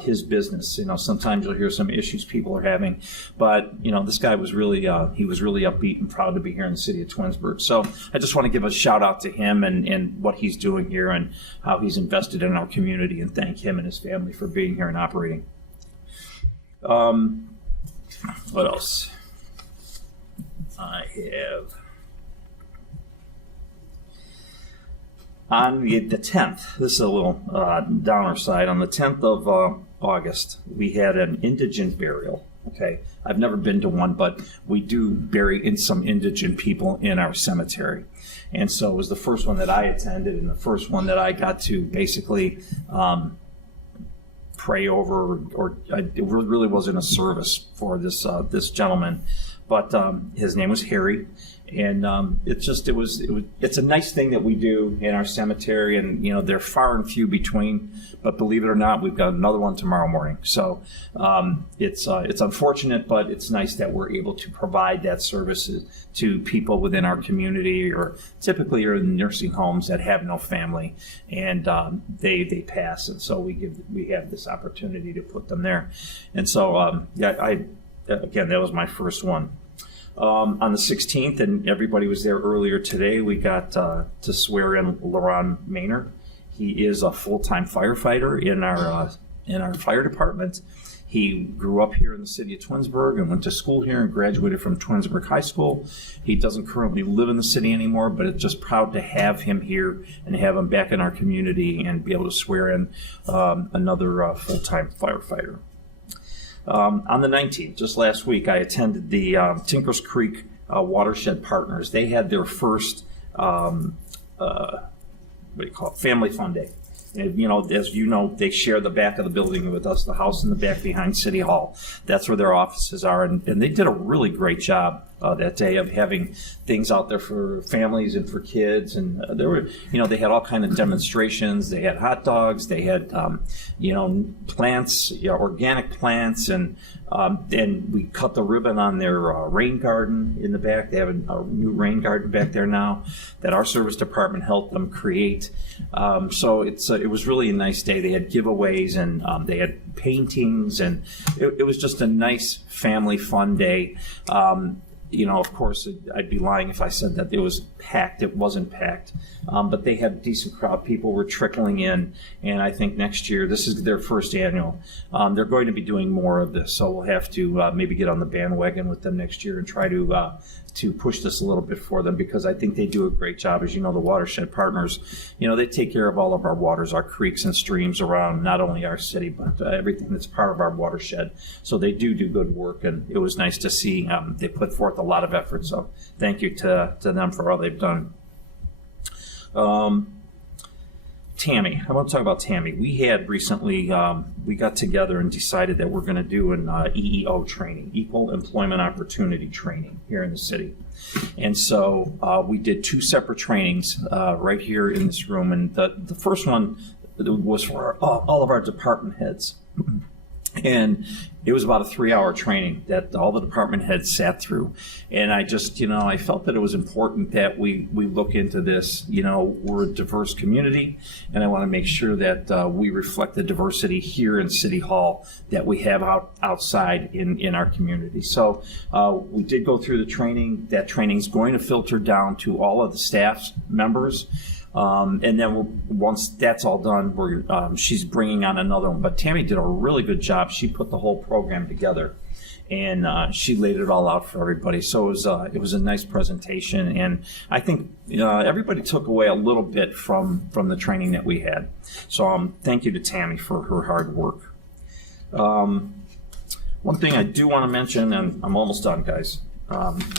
his business. Sometimes you'll hear some issues people are having, but this guy was really upbeat and proud to be here in the city of Twinsburg. So I just want to give a shout out to him and what he's doing here and how he's invested in our community, and thank him and his family for being here and operating. What else? I have on the 10th, this is a little downer side, on the 10th of August, we had an indigent burial. Okay, I've never been to one, but we do bury some indigent people in our cemetery. And so it was the first one that I attended and the first one that I got to basically pray over, it really wasn't a service for this gentleman, but his name was Harry. And it's a nice thing that we do in our cemetery, and they're far and few between. But believe it or not, we've got another one tomorrow morning. So it's unfortunate, but it's nice that we're able to provide that service to people within our community, or typically are in nursing homes that have no family, and they pass, and so we have this opportunity to put them there. And so again, that was my first one. On the 16th, and everybody was there earlier today, we got to swear in LaRon Maynard. He is a full-time firefighter in our fire department. He grew up here in the city of Twinsburg and went to school here and graduated from Twinsburg High School. He doesn't currently live in the city anymore, but it's just proud to have him here and have him back in our community and be able to swear in another full-time firefighter. On the 19th, just last week, I attended the Tinkers Creek Watershed Partners. They had their first, Family Fun Day. And, as you know, they share the back of the building with us, the house in the back behind City Hall. That's where their offices are, and they did a really great job that day, of having things out there for families and for kids. And there were, they had all kind of demonstrations. They had hot dogs. They had, plants, organic plants, and we cut the ribbon on their rain garden in the back. They have a new rain garden back there now that our service department helped them create. So it was really a nice day. They had giveaways, and they had paintings, and it was just a nice family fun day. Of course, I'd be lying if I said that it was packed. It wasn't packed, but they had a decent crowd. People were trickling in, and I think next year, this is their first annual. They're going to be doing more of this, so we'll have to maybe get on the bandwagon with them next year and try to push this a little bit for them, because I think they do a great job. As you know, the watershed partners, they take care of all of our waters, our creeks and streams around not only our city, but everything that's part of our watershed. So they do good work, and it was nice to see they put forth a lot of effort. So thank you to them for all they've done. Tammy, I want to talk about Tammy. We had recently, we got together and decided that we're going to do an EEO training, Equal Employment Opportunity Training, here in the city. And so we did 2 separate trainings right here in this room. And the first one was for all of our department heads. And it was about a 3-hour training that all the department heads sat through. And I just, I felt that it was important that we look into this. We're a diverse community, and I want to make sure that we reflect the diversity here in City Hall that we have outside in our community. So we did go through the training. That training is going to filter down to all of the staff members. And then once that's all done, she's bringing on another one. But Tammy did a really good job. She put the whole program together, and she laid it all out for everybody. So it was a nice presentation, and I think everybody took away a little bit from the training that we had. So thank you to Tammy for her hard work. One thing I do want to mention, and I'm almost done, guys.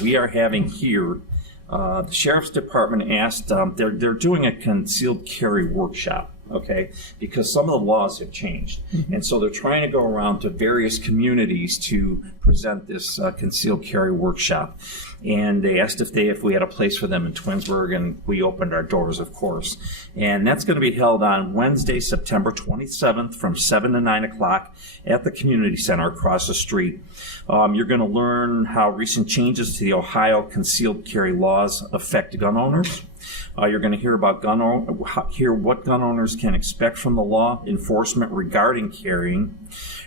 We are having here. The Sheriff's Department asked, they're doing a concealed carry workshop, okay, because some of the laws have changed. And so they're trying to go around to various communities to present this concealed carry workshop. And they asked if we had a place for them in Twinsburg, and we opened our doors, of course. And that's going to be held on Wednesday, September 27th from 7 to 9 o'clock at the community center across the street. You're going to learn how recent changes to the Ohio concealed carry laws affect gun owners. You're going to hear about what gun owners can expect from the law enforcement regarding carrying,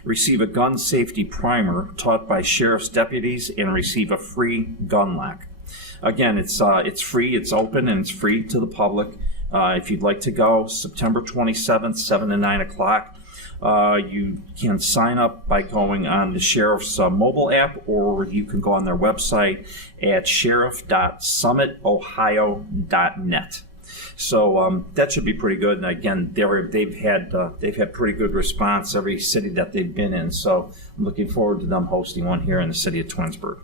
receive a gun safety primer taught by sheriff's deputies, and receive a free gun lock. Again, it's free, it's open, and it's free to the public. If you'd like to go, September 27th, 7 to 9 o'clock. You can sign up by going on the Sheriff's mobile app, or you can go on their website at sheriff.summitohio.net. So that should be pretty good. And again, they've had pretty good response every city that they've been in. So I'm looking forward to them hosting one here in the city of Twinsburg.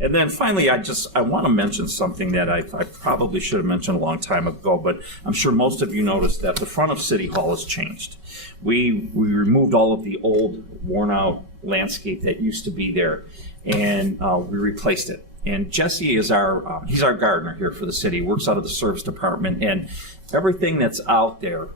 And then finally, I want to mention something that I probably should have mentioned a long time ago, but I'm sure most of you noticed that the front of City Hall has changed. We removed all of the old, worn-out landscape that used to be there, and we replaced it. And Jesse is he's our gardener here for the city. He works out of the service department, and everything that's out there,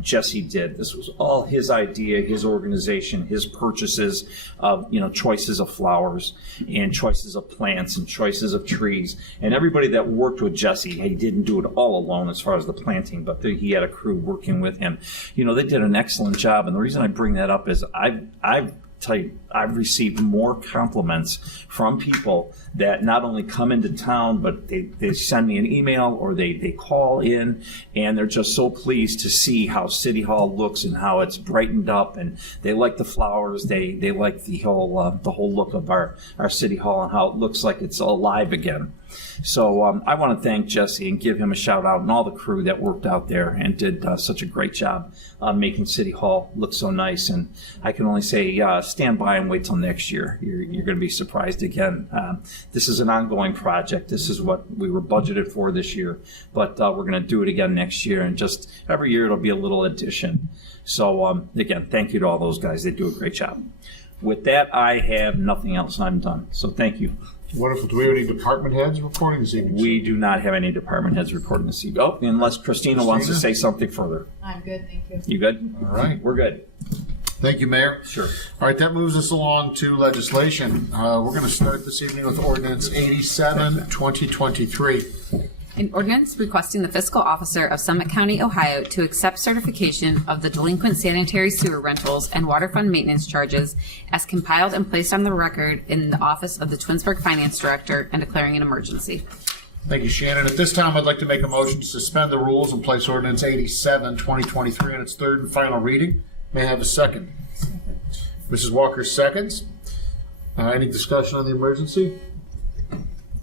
Jesse did. This was all his idea, his organization, his purchases of, choices of flowers and choices of plants and choices of trees. And everybody that worked with Jesse, he didn't do it all alone as far as the planting, but he had a crew working with him. They did an excellent job. And the reason I bring that up is I've received more compliments from people that not only come into town, but they send me an email or they call in, and they're just so pleased to see how City Hall looks and how it's brightened up, and they like the flowers, they like the whole look of our City Hall and how it looks like it's alive again. So I want to thank Jesse and give him a shout out and all the crew that worked out there and did such a great job making City Hall look so nice. And I can only say stand by and wait till next year. You're going to be surprised again. This is an ongoing project. This is what we were budgeted for this year, but we're going to do it again next year. And just every year it'll be a little addition. So again, thank you to all those guys. They do a great job. With that, I have nothing else. I'm done. So thank you. Wonderful. Do we have any department heads reporting this evening? We do not have any department heads reporting this evening. Oh, unless Christina wants to say something further. I'm good, thank you. You good? All right. We're good. Thank you, Mayor. Sure. All right, that moves us along to legislation. We're going to start this evening with Ordinance 87, 2023. An ordinance requesting the fiscal officer of Summit County, Ohio to accept certification of the delinquent sanitary sewer rentals and water fund maintenance charges as compiled and placed on the record in the office of the Twinsburg Finance Director and declaring an emergency. Thank you, Shannon. At this time, I'd like to make a motion to suspend the rules and place Ordinance 87, 2023 on its third and final reading. May I have a second? Mrs. Walker seconds. Any discussion on the emergency?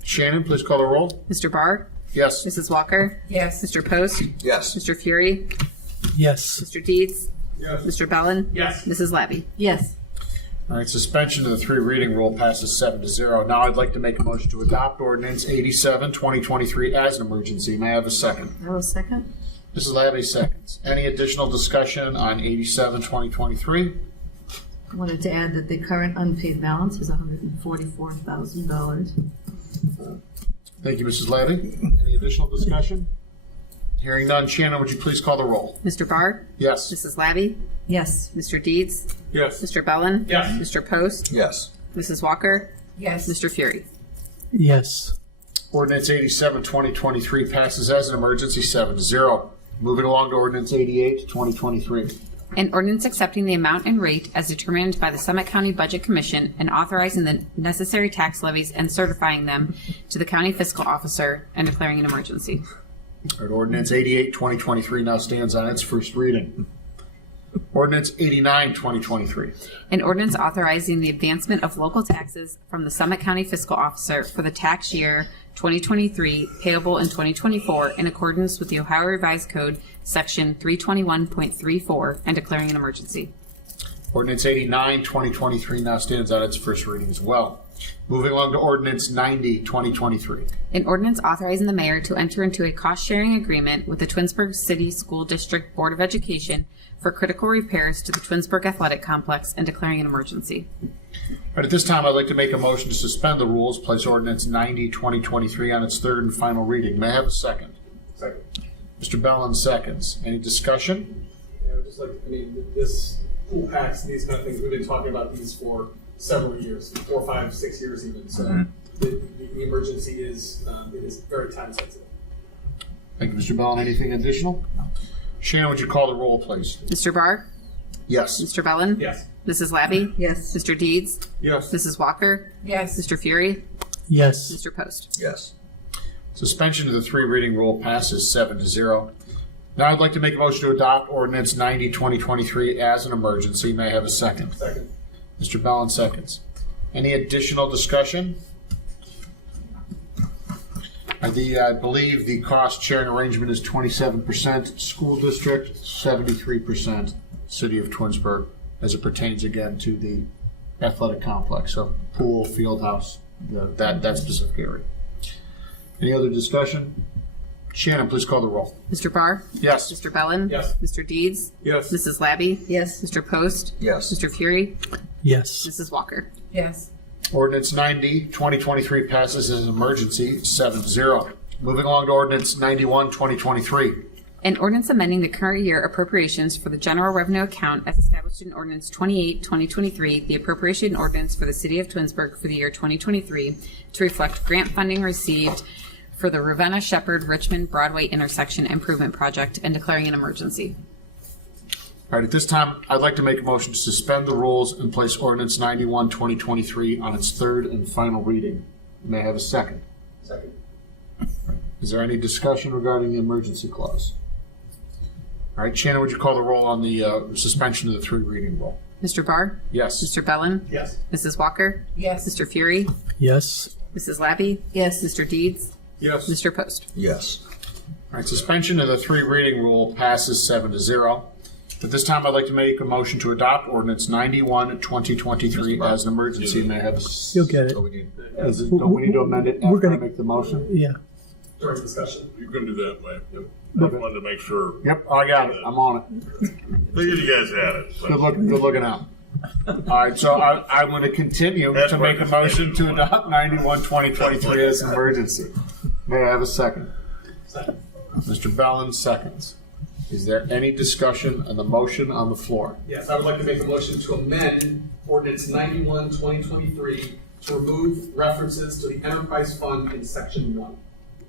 Shannon, please call the roll. Mr. Barr? Yes. Mrs. Walker? Yes. Mr. Post? Yes. Mr. Fury? Yes. Mr. Deeds? Yes. Mr. Bellin? Yes. Mrs. Labby? Yes. All right, suspension of the three reading rule passes 7-0. Now I'd like to make a motion to adopt Ordinance 87, 2023 as an emergency. May I have a second? I will second. Mrs. Labby seconds. Any additional discussion on 87, 2023? I wanted to add that the current unpaid balance is $144,000. Thank you, Mrs. Labby. Any additional discussion? Hearing none. Shannon, would you please call the roll? Mr. Barr? Yes. Mrs. Labby? Yes. Mr. Deeds? Yes. Mr. Bellin? Yes. Mr. Post? Yes. Mrs. Walker? Yes. Mr. Fury? Yes. Ordinance 87, 2023 passes as an emergency 7-0. Moving along to Ordinance 88, 2023. An ordinance accepting the amount and rate as determined by the Summit County Budget Commission and authorizing the necessary tax levies and certifying them to the county fiscal officer and declaring an emergency. All right, Ordinance 88, 2023 now stands on its first reading. Ordinance 89, 2023. An ordinance authorizing the advancement of local taxes from the Summit County fiscal officer for the tax year 2023 payable in 2024 in accordance with the Ohio Revised Code Section 321.34 and declaring an emergency. Ordinance 89, 2023 now stands on its first reading as well. Moving along to Ordinance 90, 2023. An ordinance authorizing the mayor to enter into a cost-sharing agreement with the Twinsburg City School District Board of Education for critical repairs to the Twinsburg Athletic Complex and declaring an emergency. All right, at this time, I'd like to make a motion to suspend the rules, place Ordinance 90, 2023 on its third and final reading. May I have a second? Second. Mr. Bellin seconds. Any discussion? Yeah, just like, I mean, this pool packs and these kind of things, we've been talking about these for several years, 4, 5, 6 years even. So the emergency is, it is very time sensitive. Thank you, Mr. Bellin. Anything additional? Shannon, would you call the roll, please? Mr. Barr? Yes. Mr. Bellin? Yes. Mrs. Labby? Yes. Mr. Deeds? Yes. Mrs. Walker? Yes. Mr. Fury? Yes. Mr. Post? Yes. Suspension of the three reading rule passes 7-0. Now I'd like to make a motion to adopt Ordinance 90, 2023 as an emergency. May I have a second? Second. Mr. Bellin seconds. Any additional discussion? I believe the cost sharing arrangement is 27% school district, 73% city of Twinsburg, as it pertains again to the athletic complex, so pool, field house, that specific area. Any other discussion? Shannon, please call the roll. Mr. Barr? Yes. Mr. Bellin? Yes. Mr. Deeds? Yes. Mrs. Labby? Yes. Mr. Post? Yes. Mr. Fury? Yes. Mrs. Walker? Yes. Ordinance 90, 2023 passes as an emergency 7-0. Moving along to Ordinance 91, 2023. An ordinance amending the current year appropriations for the general revenue account as established in Ordinance 28, 2023, the appropriation ordinance for the City of Twinsburg for the year 2023 to reflect grant funding received for the Ravenna-Shepherd-Richmond Broadway Intersection Improvement Project and declaring an emergency. All right, at this time, I'd like to make a motion to suspend the rules and place Ordinance 91, 2023 on its third and final reading. May I have a second? Second. Is there any discussion regarding the emergency clause? All right, Shannon, would you call the roll on the suspension of the three reading rule? Mr. Barr? Yes. Mr. Bellin? Yes. Mrs. Walker? Yes. Mr. Fury? Yes. Mrs. Labby? Yes. Mr. Deeds? Yes. Mr. Post? Yes. All right, suspension of the three reading rule passes 7-0. At this time, I'd like to make a motion to adopt Ordinance 91, 2023 as an emergency. May I have a... You'll get it. So we need, Don't we need to amend it We're after I gonna- make the motion? Yeah. During discussion. You can do that, Mike. Yep. I just wanted to make sure. Yep, I got it. I'm on it. Figured you guys had it. So. Good looking out. All right, so I'm going to continue to make a motion to adopt 91-2023 as an emergency. May I have a second? Second. Mr. Bellin seconds. Is there any discussion on the motion on the floor? Yes, I would like to make a motion to amend ordinance 91-2023 to remove references to the enterprise fund in section 1.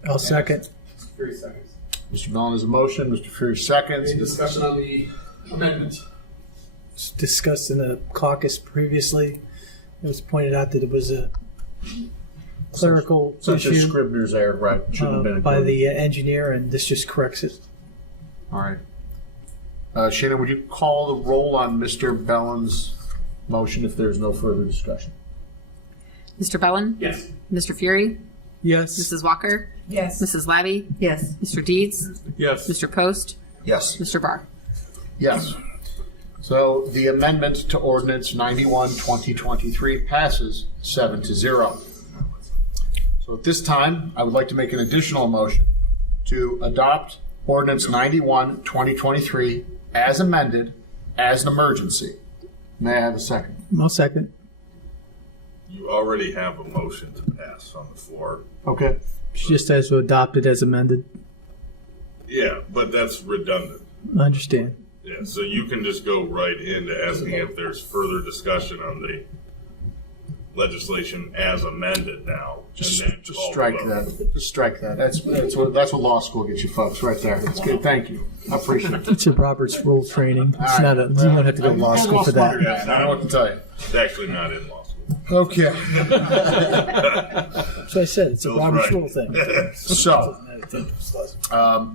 I'll second. 30 seconds. Mr. Bellin has a motion. Mr. Fury seconds. Any discussion on the amendment? It's discussed in the caucus previously. It was pointed out that it was a clerical Such a issue Scribner's error, right? Shouldn't have been by included. the engineer, and this just corrects it. All right. Shannon, would you call the roll on Mr. Bellin's motion if there's no further discussion? Mr. Bellin? Yes. Mr. Fury? Yes. Mrs. Walker? Yes. Mrs. Labby? Yes. Mr. Deeds? Yes. Mr. Post? Yes. Mr. Barr? Yes. So the amendment to ordinance 91-2023 passes 7-0. So at this time, I would like to make an additional motion to adopt ordinance 91-2023 as amended as an emergency. May I have a second? I'll second. You already have a motion to pass on the floor. Okay. Just as to adopt it as amended. Yeah, but that's redundant. I understand. Yeah, so you can just go right into asking if there's further discussion on the legislation as amended now. Just and then call the strike vote. that. Just strike that. That's what law school gets you folks right there. That's good. Thank you. I appreciate it. It's a Robert's Rule training. It's not a, you don't have to go to law school for that. I don't know what to tell you. It's actually not in law school. Okay. So I said, it's a Bill's Robert's right. Rule thing. So,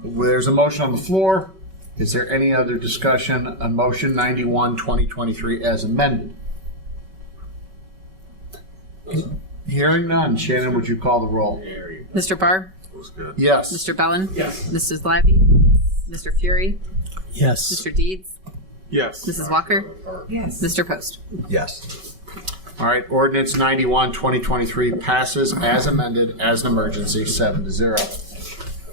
there's a motion on the floor. Is there any other discussion on motion 91-2023 as amended? Hearing none. Shannon, would you call the roll? Mr. Barr? Looks good. Yes. Mr. Bellin? Yes. Mrs. Labby? Mr. Fury? Yes. Mr. Deeds? Yes. Mrs. Walker? Yes. Mr. Post? Yes. All right. Ordinance 91-2023 passes as amended as an emergency 7-0.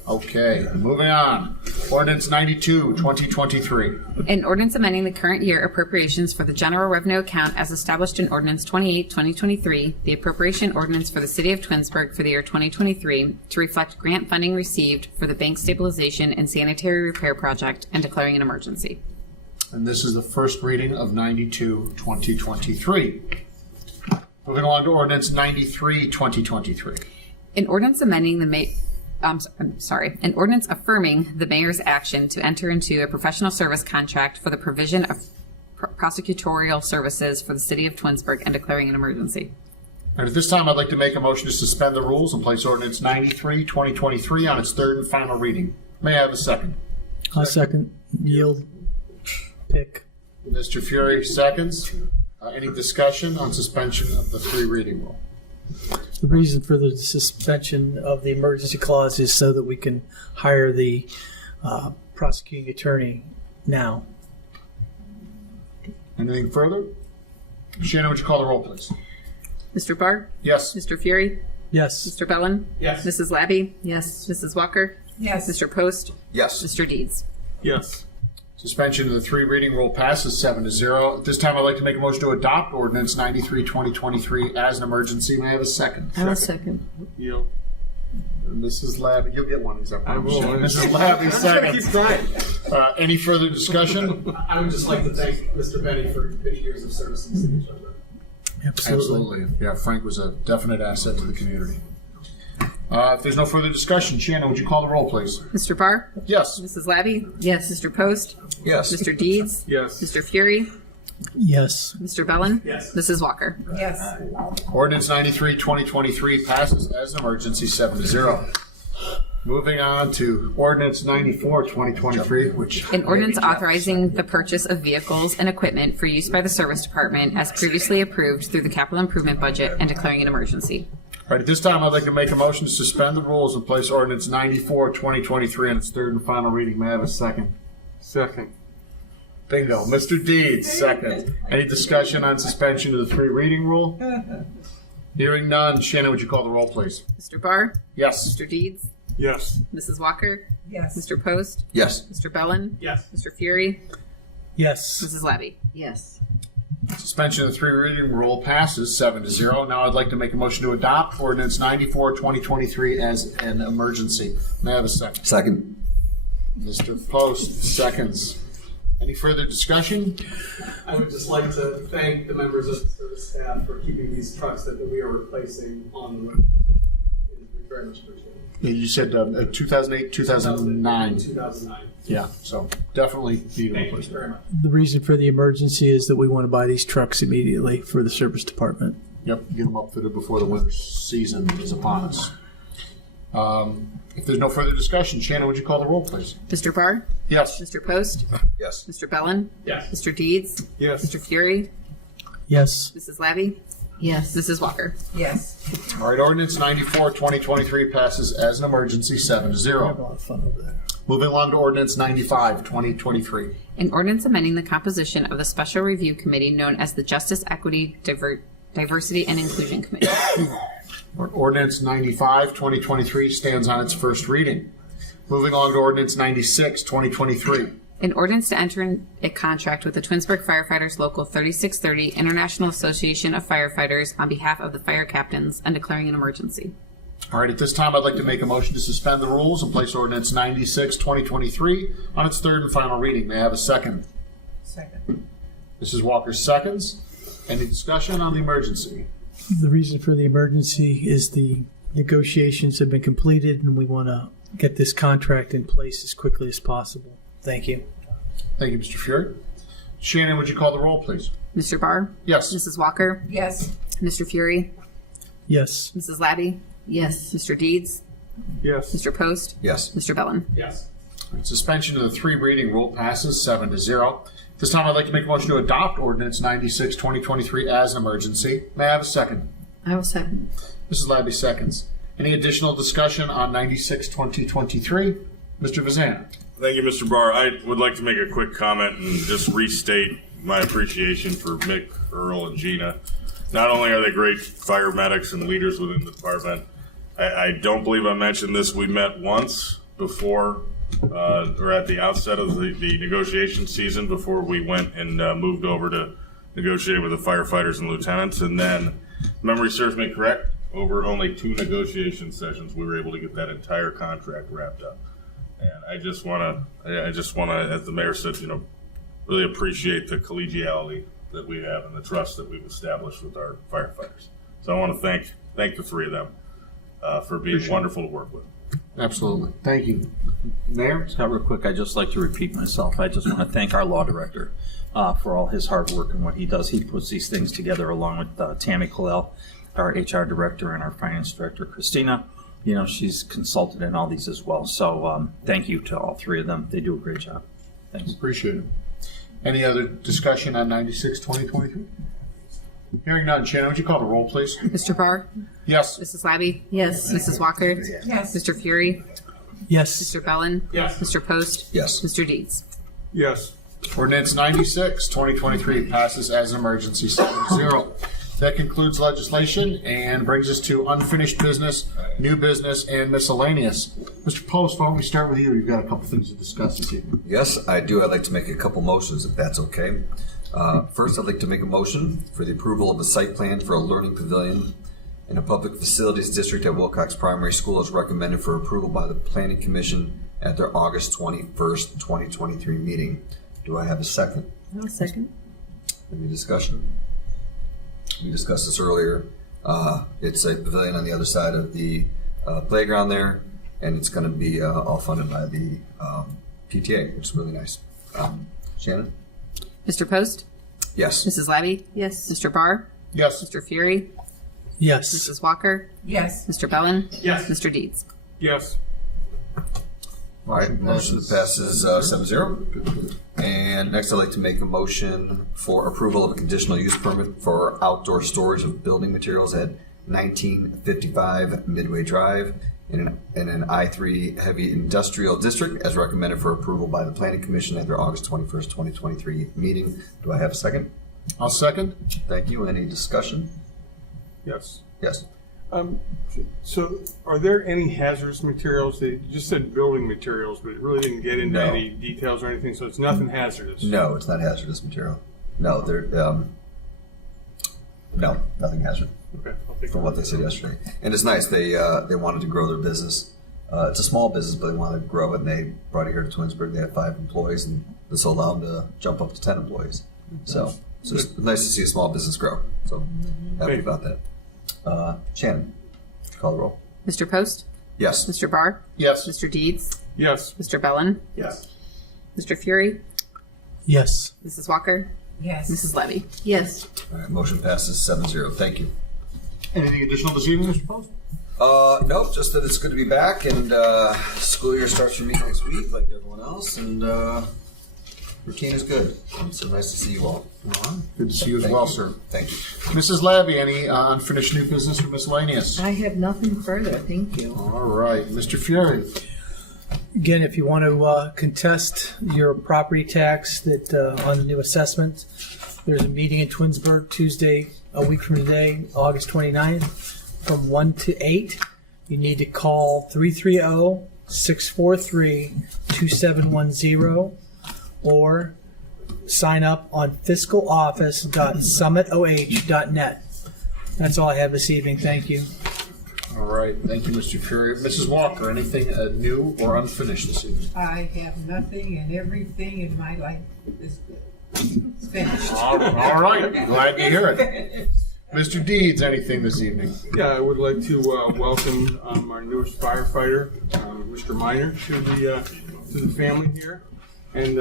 Okay. Moving on. Ordinance 92-2023. An ordinance amending the current year appropriations for the general revenue account as established in Ordinance 28-2023, the appropriation ordinance for the City of Twinsburg for the year 2023 to reflect grant funding received for the bank stabilization and sanitary repair project and declaring an emergency. And this is the first reading of 92-2023. Moving on to ordinance 93-2023. An ordinance amending an ordinance affirming the mayor's action to enter into a professional service contract for the provision of prosecutorial services for the City of Twinsburg and declaring an emergency. And at this time, I'd like to make a motion to suspend the rules and place ordinance 93-2023 on its third and final reading. May I have a second? I'll second. Yield. Pick. Mr. Fury seconds. Any discussion on suspension of the three reading rule? The reason for the suspension of the emergency clause is so that we can hire the prosecuting attorney now. Anything further? Shannon, would you call the roll, please? Mr. Barr? Yes. Mr. Fury? Yes. Mr. Bellin? Yes. Mrs. Labby? Yes. Mrs. Walker? Yes. Mr. Post? Yes. Mr. Deeds? Yes. Suspension of the three reading rule passes 7-0. At this time, I'd like to make a motion to adopt ordinance 93-2023 as an emergency. May I have a second? I will second. Yield. Mrs. Labby, you'll get one. I will. Mrs. Labby Keep seconds. trying. Any further discussion? I would just like to thank Mr. Benny for many years of service in the city of Twinsburg. Absolutely. Yeah, Frank was a definite asset to the community. If there's no further discussion, Shannon, would you call the roll, please? Mr. Barr? Yes. Mrs. Labby? Yes. Mr. Post? Yes. Mr. Deeds? Yes. Mr. Fury? Yes. Mr. Bellin? Yes. Mrs. Walker? Yes. Ordinance 93-2023 passes as an emergency 7-0. Moving on to ordinance 94-2023, which... An ordinance authorizing the purchase of vehicles and equipment for use by the Service Department as previously approved through the capital improvement budget and declaring an emergency. All right, at this time, I'd like to make a motion to suspend the rules and place ordinance 94-2023 on its third and final reading. May I have a second? Second. Bingo. Mr. Deeds, second. Any discussion on suspension of the three reading rule? Hearing none. Shannon, would you call the roll, please? Mr. Barr? Yes. Mr. Deeds? Yes. Mrs. Walker? Yes. Mr. Post? Yes. Mr. Bellin? Yes. Mr. Fury? Yes. Mrs. Labby? Yes. Suspension of the three reading rule passes 7-0. Now I'd like to make a motion to adopt ordinance 94, 2023 as an emergency. May I have a second? Second. Mr. Post, seconds. Any further discussion? I would just like to thank the members of the service staff for keeping these trucks that we are replacing on the road. It is very much appreciated. You said 2008, 2009. 2009. Yeah, so definitely need a Thank you replacement. very much. The reason for the emergency is that we want to buy these trucks immediately for the service department. Yep, get them upfitted before the winter season is upon us. If there's no further discussion, Shannon, would you call the roll, please? Mr. Barr? Yes. Mr. Post? Yes. Mr. Bellin? Yes. Mr. Deeds? Yes. Mr. Fury? Yes. Mrs. Labby? Yes. Mrs. Walker? Yes. All right, ordinance 94, 2023 passes as an emergency 7-0. Have a lot of fun over there. Moving along to ordinance 95, 2023. An ordinance amending the composition of the Special Review Committee known as the Justice, Equity, Diversity, and Inclusion Committee. Ordinance 95, 2023 stands on its first reading. Moving on to ordinance 96, 2023. An ordinance to enter in a contract with the Twinsburg Firefighters Local 3630 International Association of Firefighters on behalf of the fire captains and declaring an emergency. All right, at this time, I'd like to make a motion to suspend the rules and place ordinance 96, 2023 on its third and final reading. May I have a second? Second. Mrs. Walker seconds. Any discussion on the emergency? The reason for the emergency is the negotiations have been completed and we want to get this contract in place as quickly as possible. Thank you. Thank you, Mr. Fury. Shannon, would you call the roll, please? Mr. Barr? Yes. Mrs. Walker? Yes. Mr. Fury? Yes. Mrs. Labby? Yes. Mr. Deeds? Yes. Mr. Post? Yes. Mr. Bellin? Yes. Suspension of the three reading rule passes 7-0. This time, I'd like to make a motion to adopt ordinance 96, 2023 as an emergency. May I have a second? I will second. Mrs. Labby seconds. Any additional discussion on 96, 2023? Mr. Vazan. Thank you, Mr. Barr. I would like to make a quick comment and just restate my appreciation for Mick, Earl, and Gina. Not only are they great fire medics and leaders within the department, I don't believe I mentioned this. We met once before, or at the outset of the negotiation season before we went and moved over to negotiate with the firefighters and lieutenants. And then, memory serves me correct, over only 2 negotiation sessions, we were able to get that entire contract wrapped up. And I just want to, as the mayor said, really appreciate the collegiality that we have and the trust that we've established with our firefighters. So I want to thank the 3 of them for being wonderful to work with. Absolutely. Thank you. Mayor? Scott, real quick, I'd just like to repeat myself. I just want to thank our law director for all his hard work and what he does. He puts these things together along with Tammy Colell, our HR director, and our finance director, Christina. She's consulted in all these as well. So thank you to all 3 of them. They do a great job. Thanks. Appreciate it. Any other discussion on 96, 2023? Hearing none. Shannon, would you call the roll, please? Mr. Barr? Yes. Mrs. Labby? Yes. Mrs. Walker? Yes. Mr. Fury? Yes. Mr. Bellin? Yes. Mr. Post? Yes. Mr. Deeds? Yes. Ordinance 96, 2023 passes as an emergency 7-0. That concludes legislation and brings us to unfinished business, new business, and miscellaneous. Mr. Post, why don't we start with you? You've got a couple things to discuss this evening. Yes, I do. I'd like to make a couple motions, if that's okay. First, I'd like to make a motion for the approval of a site plan for a learning pavilion in a public facilities district at Wilcox Primary School as recommended for approval by the Planning Commission at their August 21st, 2023 meeting. Do I have a second? I'll second. Any discussion? We discussed this earlier. It's a pavilion on the other side of the playground there, and it's going to be all funded by the PTA, which is really nice. Shannon? Mr. Post? Yes. Mrs. Labby? Yes. Mr. Barr? Yes. Mr. Fury? Yes. Mrs. Walker? Yes. Mr. Bellin? Yes. Mr. Deeds? Yes. All right, motion passes 7-0. And next, I'd like to make a motion for approval of a conditional use permit for outdoor storage of building materials at 1955 Midway Drive in an I-3 heavy industrial district as recommended for approval by the Planning Commission at their August 21st, 2023 meeting. Do I have a second? I'll second. Thank you. Any discussion? Yes. Yes. So are there any hazardous materials? They just said building materials, but it really didn't get into No. any details or anything, so it's nothing hazardous. No, it's not hazardous material. No, No, nothing has been. Okay, I'll take From what they said yesterday. And it's nice, they wanted to grow their business. It's a small business, but they wanted to grow it, and they brought it here to Twinsburg. They have 5 employees, and this will allow them to jump up to 10 employees. So it's nice to see a small business grow. So happy about that. Shannon, call the roll. Mr. Post? Yes. Mr. Barr? Yes. Mr. Deeds? Yes. Mr. Bellin? Yes. Mr. Fury? Yes. Mrs. Walker? Yes. Mrs. Levy? Yes. All right, motion passes 7-0. Thank you. Anything additional this evening, Mr. Post? Nope, just that it's good to be back, and school year starts for me next week, like everyone else, and routine is good. So nice to see you all. Good to see you as Thank well, you. sir. Thank you. Mrs. Labby, any unfinished new business or miscellaneous? I have nothing further, thank you. All right, Mr. Fury. Again, if you want to contest your property tax that on the new assessment, there's a meeting in Twinsburg Tuesday, a week from today, August 29th, from 1 to 8. You need to call 330-643-2710 or sign up on fiscaloffice.summitoh.net. That's all I have this evening. Thank you. All right, thank you, Mr. Fury. Mrs. Walker, anything new or unfinished this evening? I have nothing, and everything in my life is good. It's finished. All right, glad to hear it. Mr. Deeds, anything this evening? Yeah, I would like to welcome our newest firefighter, Mr. Miner, to the family here. And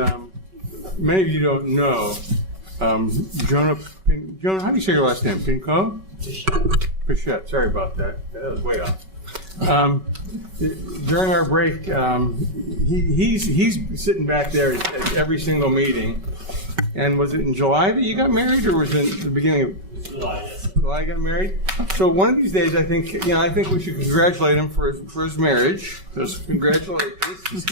many of you don't know, Jonah, how do you say your last name? Pinco? Pichette. Sorry about that. That was way off. During our break, he's sitting back there at every single meeting. And was it in July that you got married, or was it the beginning of July, yes. July you got married? So one of these days, I think we should congratulate him for his marriage. So congratulations.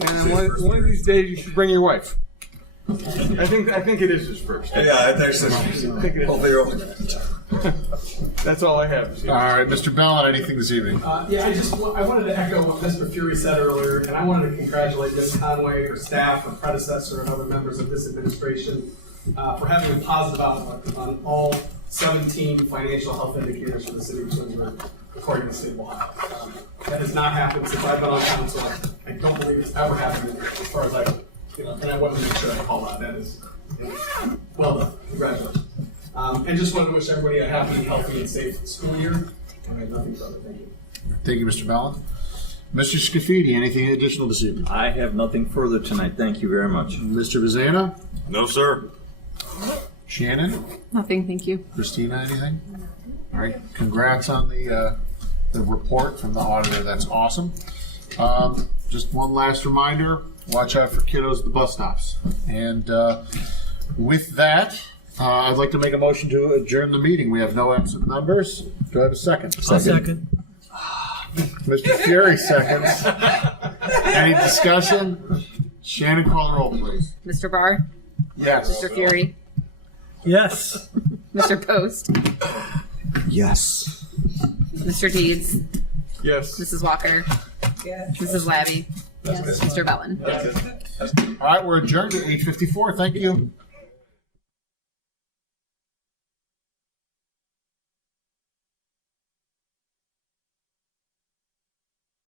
And one of these days, you should bring your wife. I think it is his first. Yeah, I think so. Hopefully you're open. That's all I have. All right, Mr. Bellin, anything this evening? Yeah, I wanted to echo what Mr. Fury said earlier, and I wanted to congratulate Ms. Conway, her staff, her predecessor, and other members of this administration for having a positive outlook on all 17 financial health indicators for the city of Twinsburg, according to the state of Ohio. That has not happened since I've been on council. I don't believe it's ever happened as far as and I wanted to make sure I call out that is well done. Congratulations. And just wanted to wish everybody a happy, healthy, and safe school year. I have nothing further. Thank you. Thank you, Mr. Bellin. Mr. Scafidi, anything additional this evening? I have nothing further tonight. Thank you very much. Mr. Vizana? No, sir. Shannon? Nothing, thank you. Christina, anything? All right, congrats on the report from the auditor. That's awesome. Just one last reminder, watch out for kiddos at the bus stops. And with that, I'd like to make a motion to adjourn the meeting. We have no absent members. Do I have a second? I'll second. Mr. Fury seconds. Any discussion? Shannon, call the roll, please. Mr. Barr? Yes. Mr. Fury? Yes. Mr. Post? Yes. Mr. Deeds? Yes. Mrs. Walker? Yes. Mrs. Labby? Mr. Bellin? All right, we're adjourned at 8:54. Thank you.